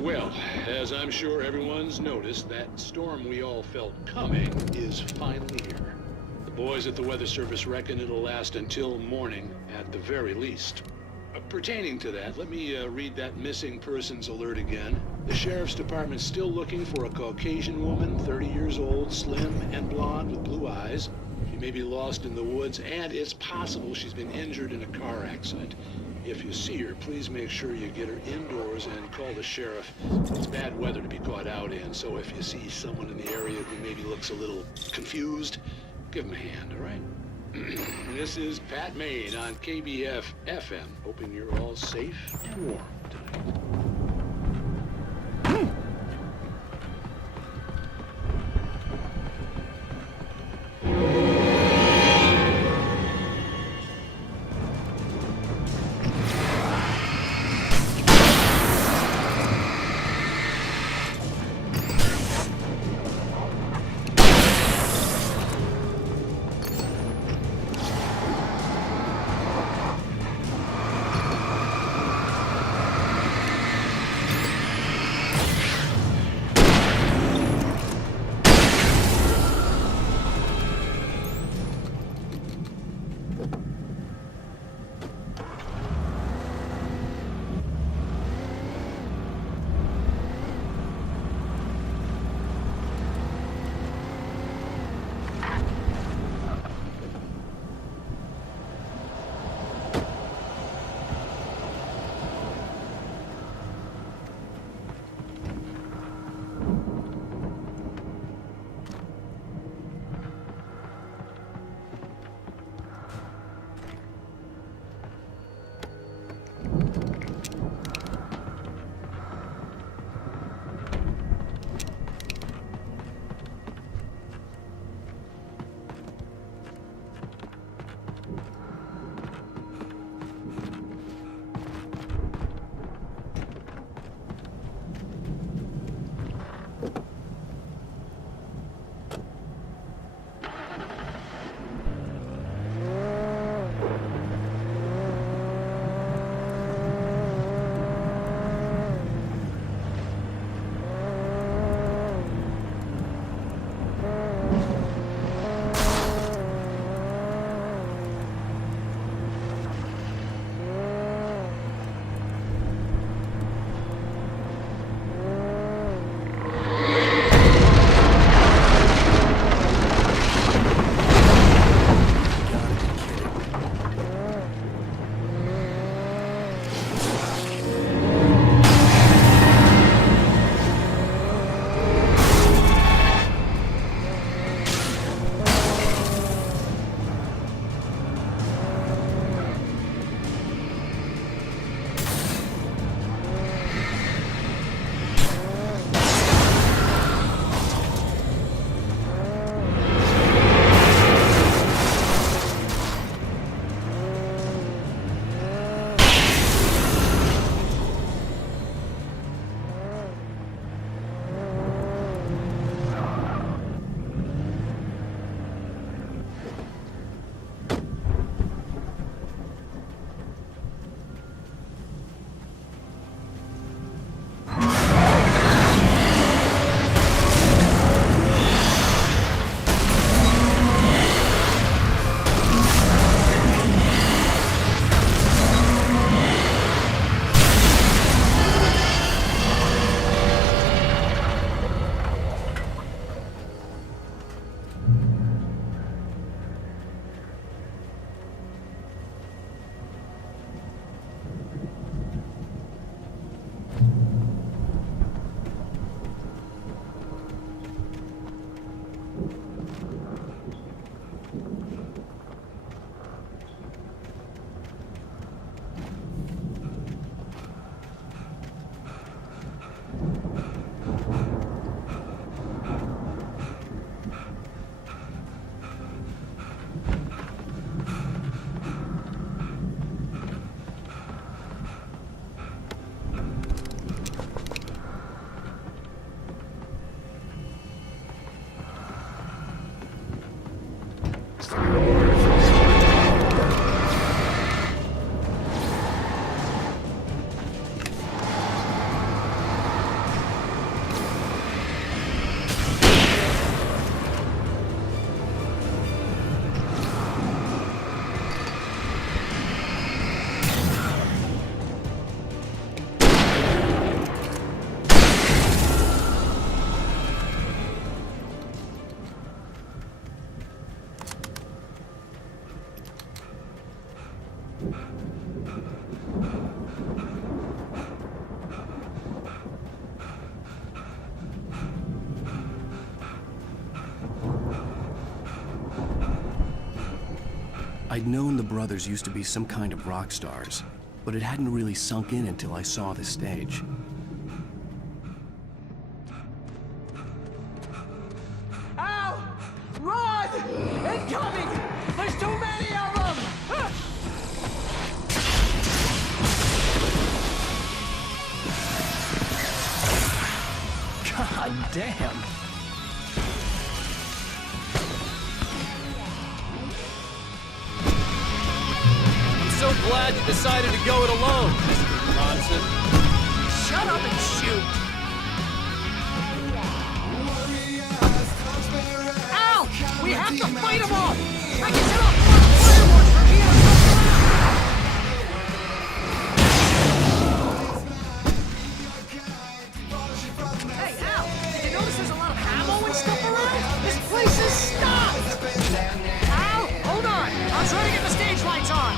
Well, as I'm sure everyone's noticed, that storm we all felt coming is finally here. The boys at the Weather Service reckon it'll last until morning at the very least. Pertaining to that, let me read that missing persons alert again. The Sheriff's Department's still looking for a Caucasian woman, 30 years old, slim and blonde with blue eyes. She may be lost in the woods, and it's possible she's been injured in a car accident. If you see her, please make sure you get her indoors and call the sheriff. It's bad weather to be caught out in, so if you see someone in the area who maybe looks a little confused, give them a hand, all right? This is Pat Maine on KBF FM. Hoping you're all safe and warm tonight. I'd known the brothers used to be some kind of rock stars, but it hadn't really sunk in until I saw the stage. Al! Run! Incoming! There's too many of them! God damn! I'm so glad you decided to go it alone, Mr. Bronson. Shut up and shoot! Al! We have to fight them off! I can set off fireworks from here! Hey, Al! Did you notice there's a lot of ammo and stuff around? This place is stocked! Al, hold on! I'll try to get the stage lights on!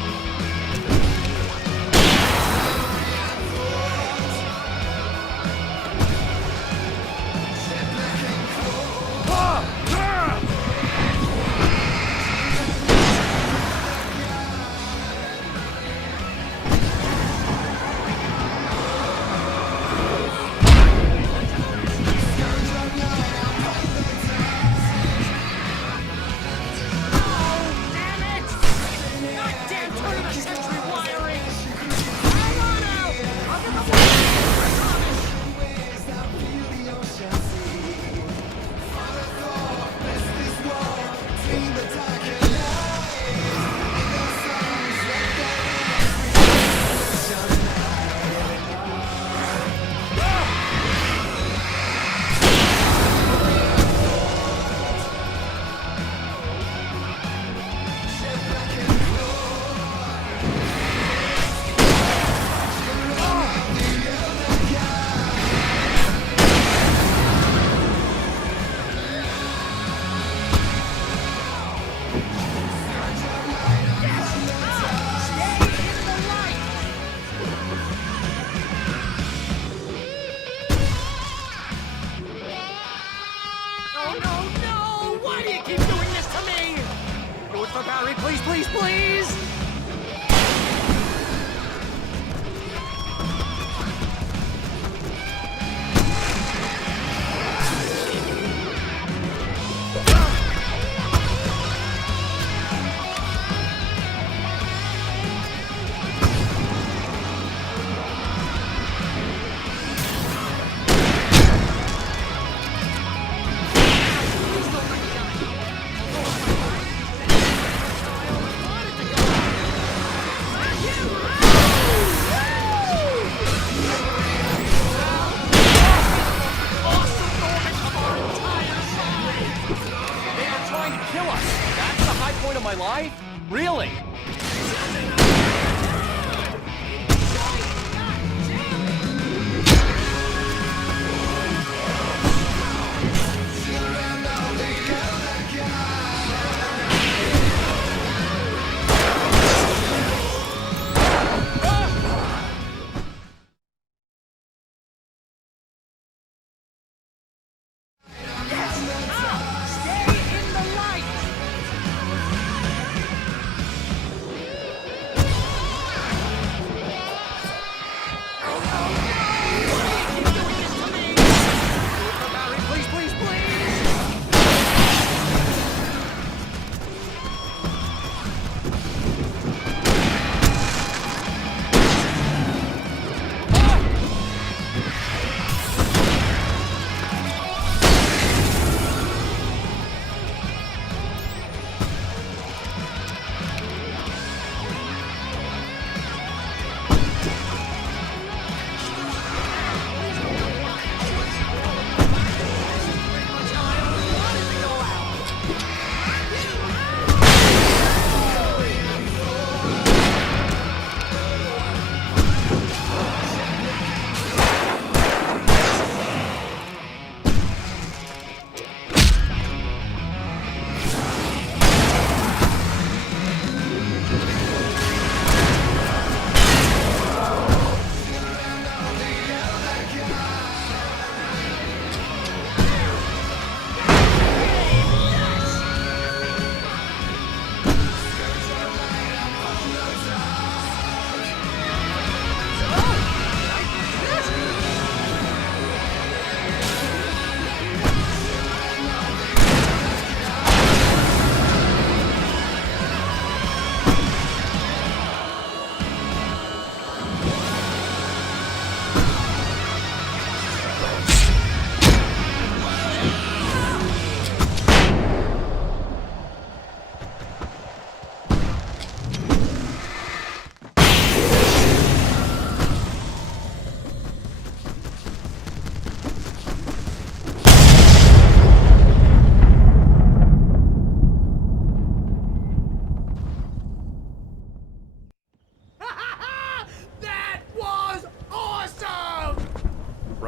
Barry, please, please, please! My life? Really?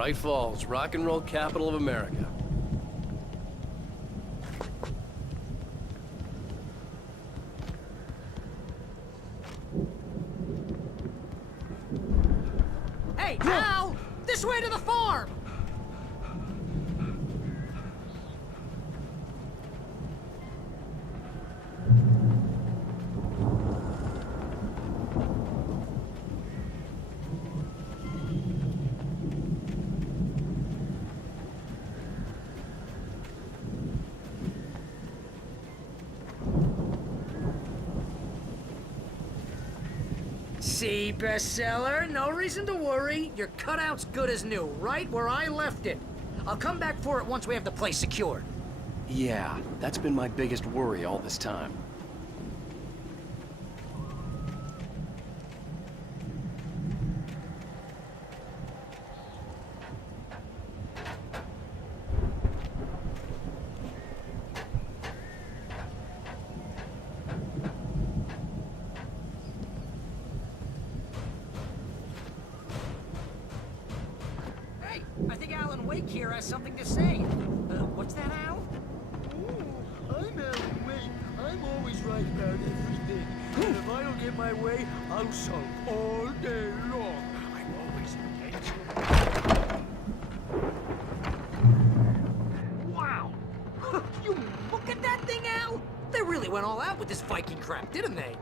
Bright Falls, rock and roll capital of America. Hey, Al! This way to the farm! See, bestseller? No reason to worry. Your cutout's good as new, right where I left it. I'll come back for it once we have the place secured. Yeah, that's been my biggest worry all this time. Hey, I think Alan Wake here has something to say. What's that, Al? I'm Alan Wake. I'm always right about everything. And if I don't get my way, I'll sulk all day long. I'm always against Wow! You look at that thing, Al! They really went all out with this Viking crap, didn't they?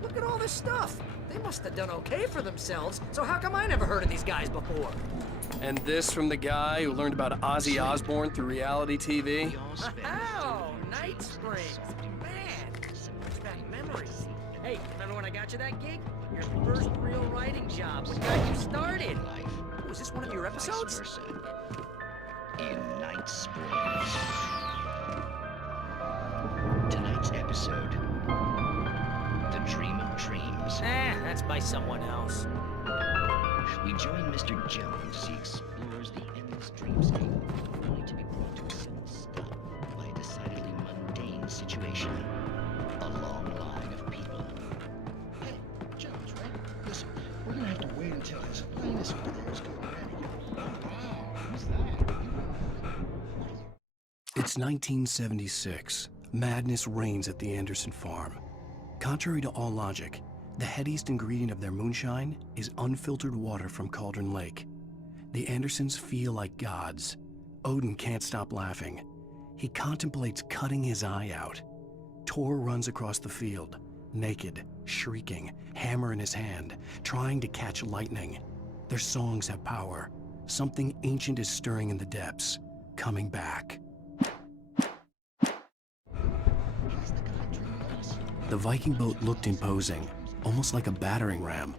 Look at all this stuff. They must have done okay for themselves, so how come I never heard of these guys before? And this from the guy who learned about Ozzy Osbourne through reality TV? Oh, Night Springs. Man, brings back memories. Hey, remember when I got you that gig? Your first real writing job. What got you started? Was this one of your episodes? In Night Springs. Tonight's episode, The Dream of Dreams. That's by someone else. We join Mr. Jones as he explores the endless dreamscape, only to be brought to a sudden stop by a decidedly mundane situation. A long line of people. Hey, Jones, right? Listen, we're gonna have to wait until his highness over there is getting ready. Oh, wow, who's that? It's 1976. Madness reigns at the Anderson farm. Contrary to all logic, the headiest ingredient of their moonshine is unfiltered water from Cauldron Lake. The Andersons feel like gods. Odin can't stop laughing. He contemplates cutting his eye out. Tor runs across the field, naked, shrieking, hammer in his hand, trying to catch lightning. Their songs have power. Something ancient is stirring in the depths, coming back. The Viking boat looked imposing, almost like a battering ram.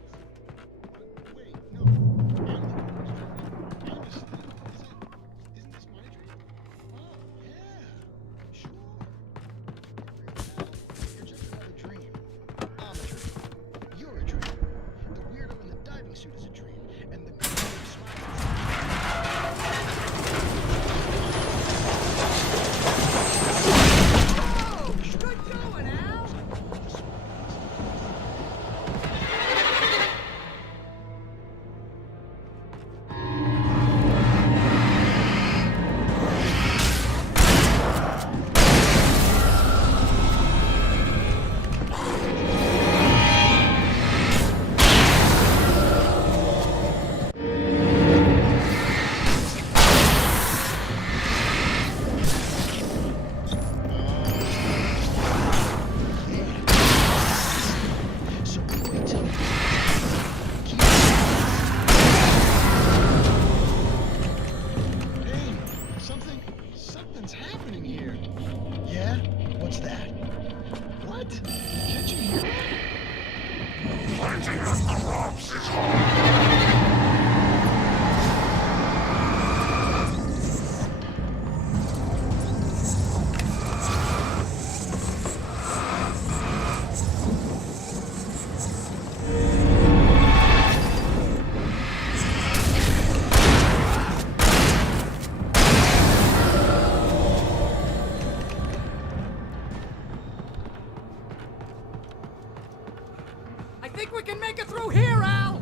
I think we can make it through here, Al!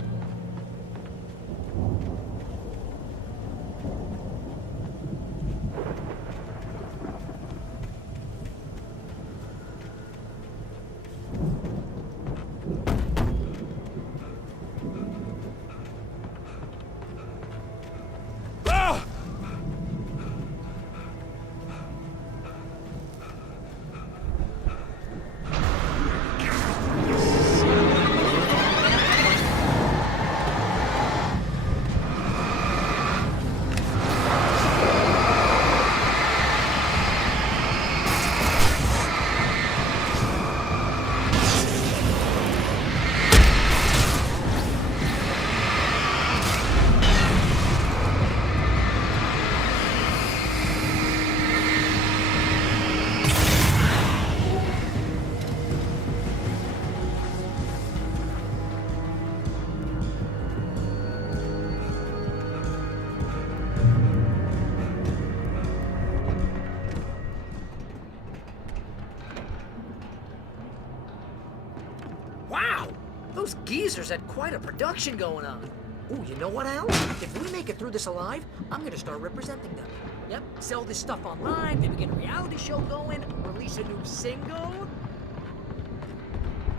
Wow! Those geezers had quite a production going on. Ooh, you know what, Al? If we make it through this alive, I'm gonna start representing them. Yep, sell this stuff online, maybe get a reality show going, release a new single.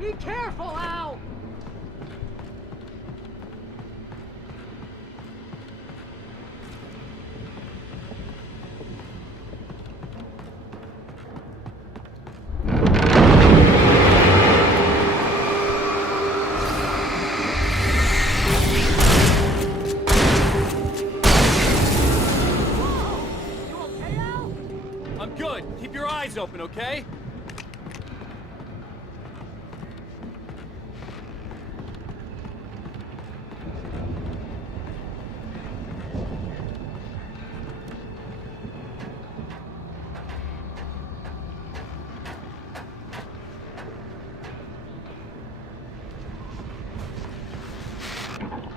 Be careful, Al! I'm good. Keep your eyes open, okay?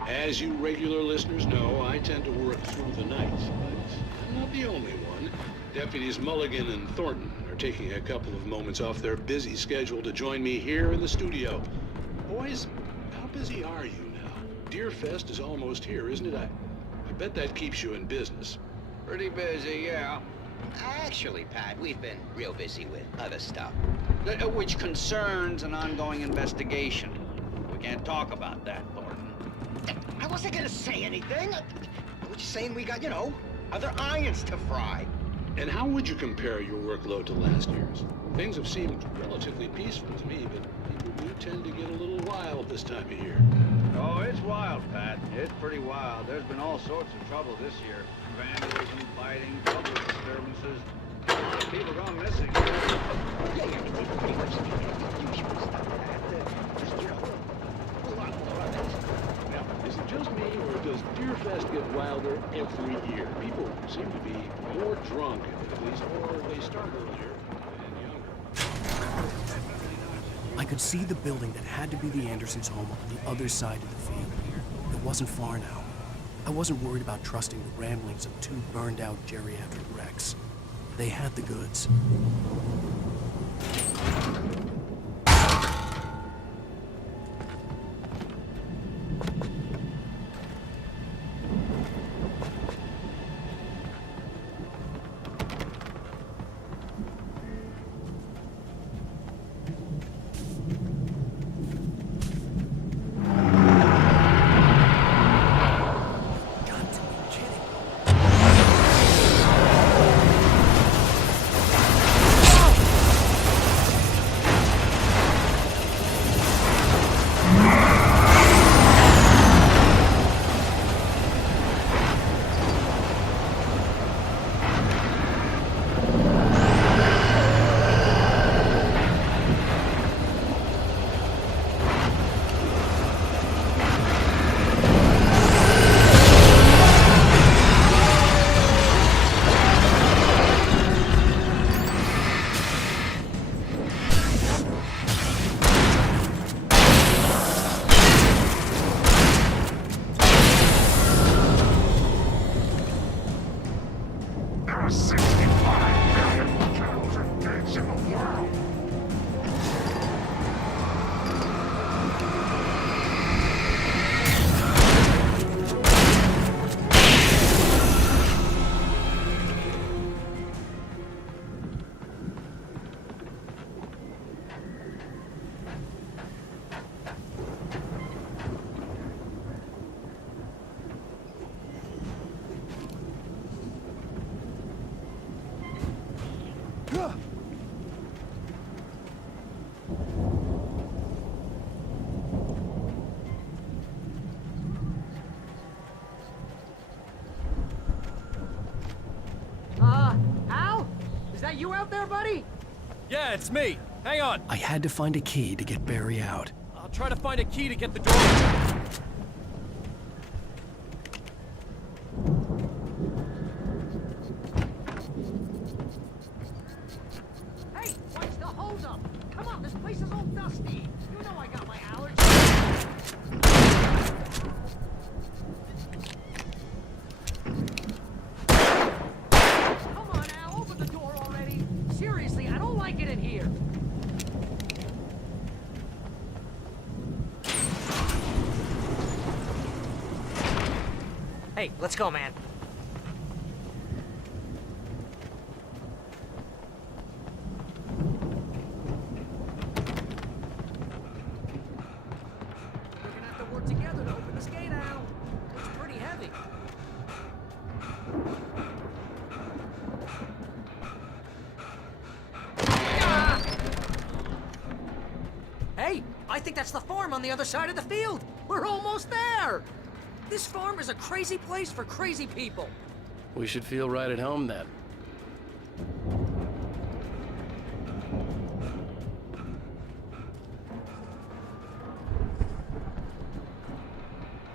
As you regular listeners know, I tend to work through the night, but I'm not the only one. Deputies Mulligan and Thornton are taking a couple of moments off their busy schedule to join me here in the studio. Boys, how busy are you now? Deerfest is almost here, isn't it? I bet that keeps you in business. Pretty busy, yeah. Actually, Pat, we've been real busy with other stuff, which concerns an ongoing investigation. We can't talk about that, Thornton. I wasn't gonna say anything. I was just saying we got, other irons to fry. And how would you compare your workload to last year's? Things have seemed relatively peaceful to me, but people do tend to get a little wild this time of year. Oh, it's wild, Pat. It's pretty wild. There's been all sorts of trouble this year. Vandalism, fighting, public disturbances. People gone missing. Yeah, it's pretty much the usual stuff. Just, a lot more of it. Now, is it just me, or does Deerfest get wilder every year? People seem to be more drunk, at least, or they start earlier and younger. I could see the building that had to be the Andersons' home on the other side of the field. It wasn't far now. I wasn't worried about trusting the ramblings of two burned-out geriatric wrecks. They had the goods. Al? Is that you out there, buddy? Yeah, it's me. Hang on. I had to find a key to get Barry out. I'll try to find a key to get the door open. Hey, what's the holdup? Come on, this place is all dusty. You know I got my allergies. Come on, Al, open the door already. Seriously, I don't like it in here. Hey, let's go, man. We're gonna have to work together to open this gate, Al. It's pretty heavy. Hey, I think that's the farm on the other side of the field. We're almost there. This farm is a crazy place for crazy people. We should feel right at home then.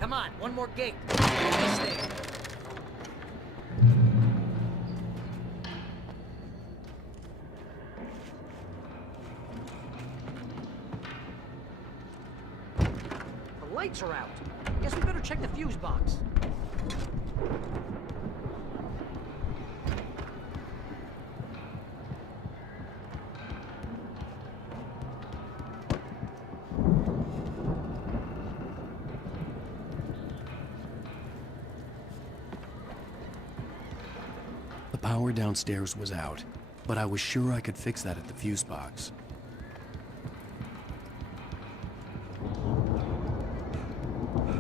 Come on, one more gate. This thing. The lights are out. Guess we better check the fuse box. The power downstairs was out, but I was sure I could fix that at the fuse box.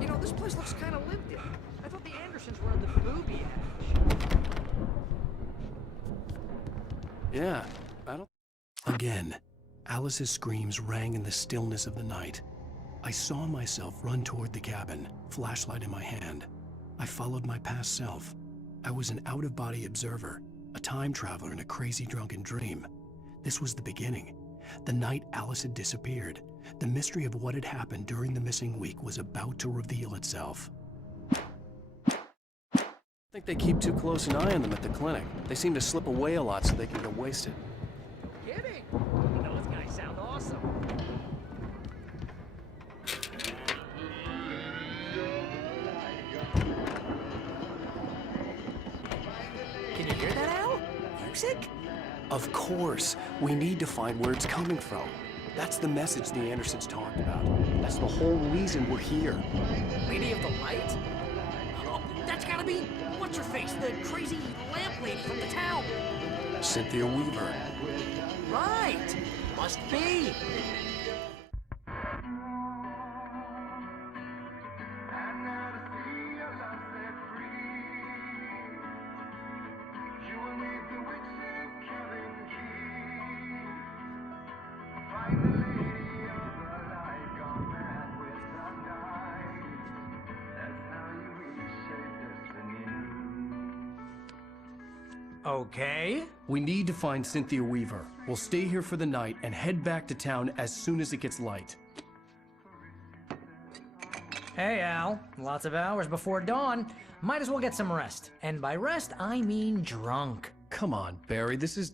You know, this place looks kind of lived in. I thought the Andersons were on the booby edge. Yeah, I don't... Again, Alice's screams rang in the stillness of the night. I saw myself run toward the cabin, flashlight in my hand. I followed my past self. I was an out-of-body observer, a time traveler in a crazy drunken dream. This was the beginning. The night Alice had disappeared. The mystery of what had happened during the missing week was about to reveal itself. I think they keep too close an eye on them at the clinic. They seem to slip away a lot so they can get wasted. No kidding. You know, those guys sound awesome. Can you hear that, Al? Music? Of course. We need to find where it's coming from. That's the message the Andersons talked about. That's the whole reason we're here. Lady of the Light? Oh, that's gotta be... What's-her-face? The crazy lamp lady from the town. Cynthia Weaver. Right. Must be. Okay. We need to find Cynthia Weaver. We'll stay here for the night and head back to town as soon as it gets light. Hey, Al. Lots of hours before dawn. Might as well get some rest. And by rest, I mean drunk. Come on, Barry, this is...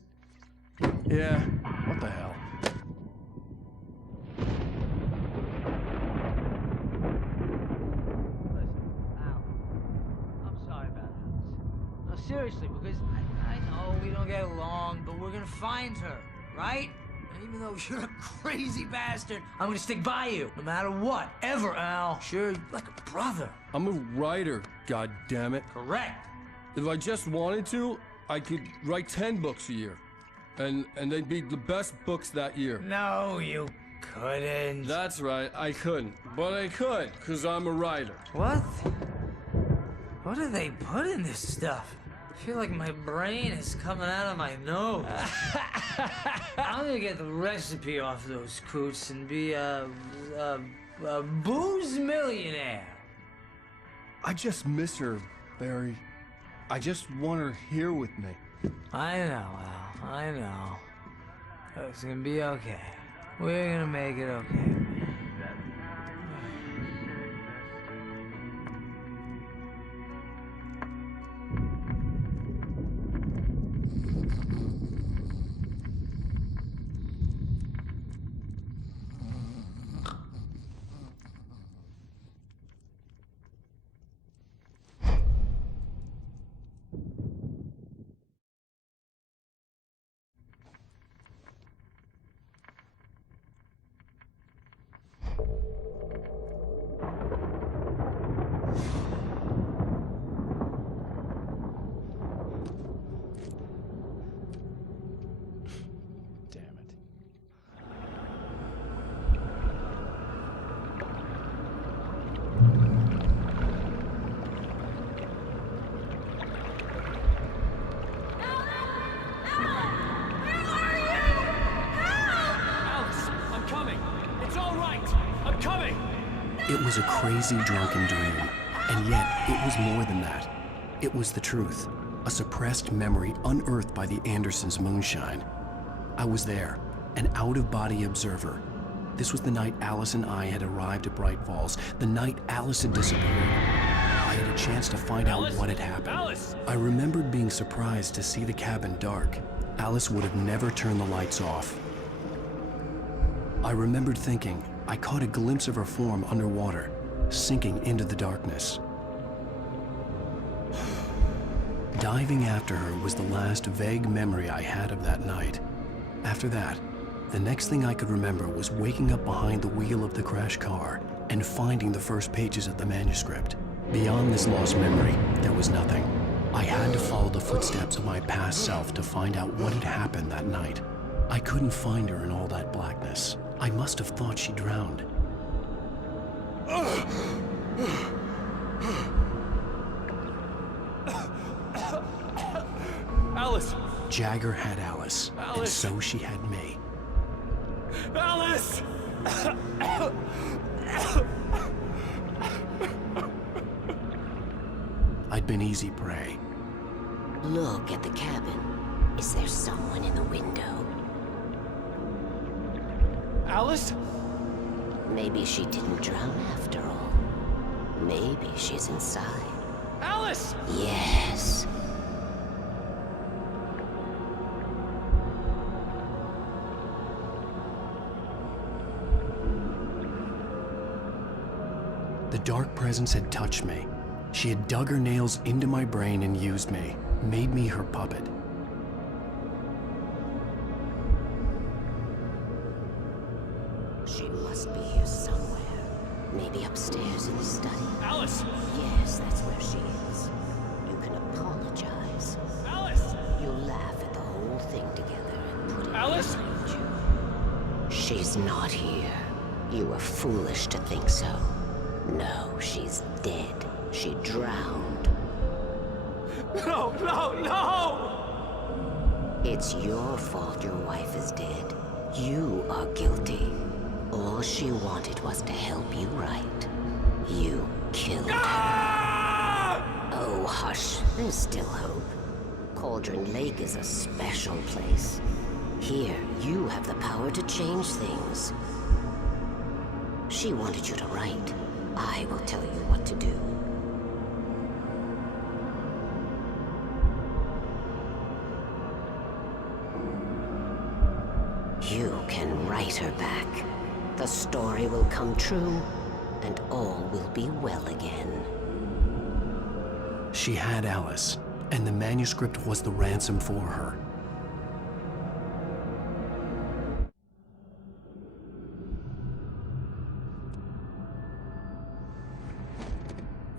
Yeah, what the hell? Seriously, because I know we don't get along, but we're gonna find her, right? And even though you're a crazy bastard, I'm gonna stick by you, no matter what, ever, Al. Sure, you're like a brother. I'm a writer, goddammit. Correct. If I just wanted to, I could write 10 books a year. And they'd be the best books that year. No, you couldn't. That's right, I couldn't. But I could, because I'm a writer. What? What do they put in this stuff? I feel like my brain is coming out of my nose. I'm gonna get the recipe off those coots and be a booze millionaire. I just miss her, Barry. I just want her here with me. I know, Al. I know. It's gonna be okay. We're gonna make it okay. It was a crazy, drunken dream, and yet it was more than that. It was the truth, a suppressed memory unearthed by the Andersons' moonshine. I was there, an out-of-body observer. This was the night Alice and I had arrived at Bright Falls, the night Alice had disappeared. I had a chance to find out what had happened. Alice! I remembered being surprised to see the cabin dark. Alice would have never turned the lights off. I remembered thinking I caught a glimpse of her form underwater, sinking into the darkness. Diving after her was the last vague memory I had of that night. After that, the next thing I could remember was waking up behind the wheel of the crashed car and finding the first pages of the manuscript. Beyond this lost memory, there was nothing. I had to follow the footsteps of my past self to find out what had happened that night. I couldn't find her in all that blackness. I must have thought she drowned. Alice! Jagger had Alice, and so she had me. Alice! I'd been easy prey. Look at the cabin. Is there someone in the window? Alice? Maybe she didn't drown after all. Maybe she's inside. Alice! Yes. The dark presence had touched me. She had dug her nails into my brain and used me, made me her puppet. She must be here somewhere. Maybe upstairs in the study. Alice! Yes, that's where she is. You can apologize. Alice! You'll laugh at the whole thing together and put it Alice! behind you. She's not here. You were foolish to think so. No, she's dead. She drowned. No, no, no! It's your fault your wife is dead. You are guilty. All she wanted was to help you right. You killed her. Oh, hush. There's still hope. Cauldron Lake is a special place. Here, you have the power to change things. She wanted you to write. I will tell you what to do. You can write her back. The story will come true, and all will be well again. She had Alice, and the manuscript was the ransom for her.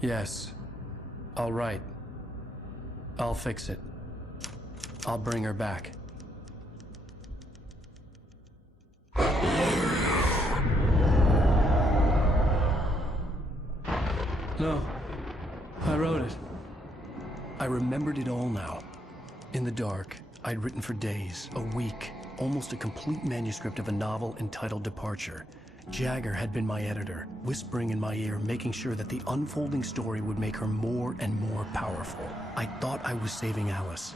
Yes. All right. I'll fix it. I'll bring her back. No. I wrote it. I remembered it all now. In the dark, I'd written for days, a week, almost a complete manuscript of a novel entitled Departure. Jagger had been my editor, whispering in my ear, making sure that the unfolding story would make her more and more powerful. I thought I was saving Alice.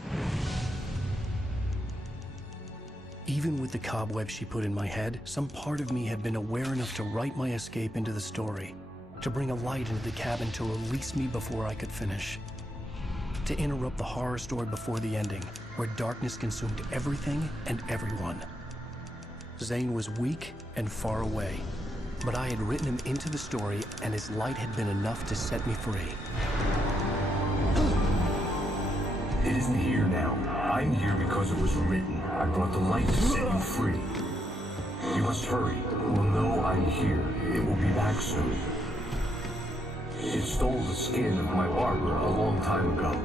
Even with the cobwebs she put in my head, some part of me had been aware enough to write my escape into the story, to bring a light into the cabin to release me before I could finish, to interrupt the horror story before the ending, where darkness consumed everything and everyone. Zane was weak and far away, but I had written him into the story, and his light had been enough to set me free. It isn't here now. I'm here because it was written. I brought the light to set you free. You must hurry. It will know I'm here. It will be back soon. It stole the skin of my Barbara a long time ago.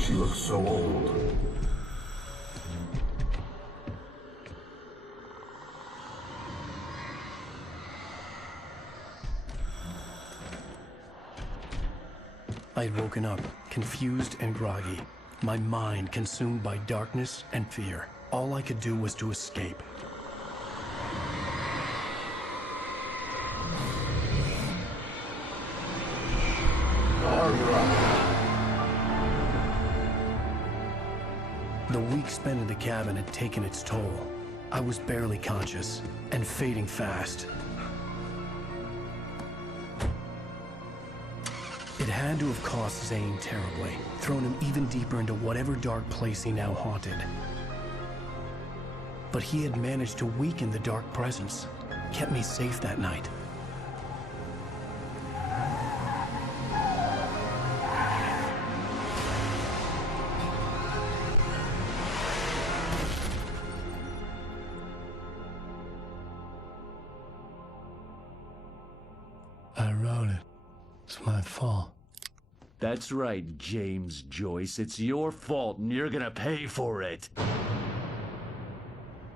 She looks so old. I had woken up, confused and groggy, my mind consumed by darkness and fear. All I could do was to escape. week spent in the cabin had taken its toll. I was barely conscious, and fading fast. It had to have cost Zane terribly, thrown him even deeper into whatever dark place he now haunted. But he had managed to weaken the dark presence, kept me safe that night. I wrote it. It's my fault. That's right, James Joyce. It's your fault, and you're gonna pay for it.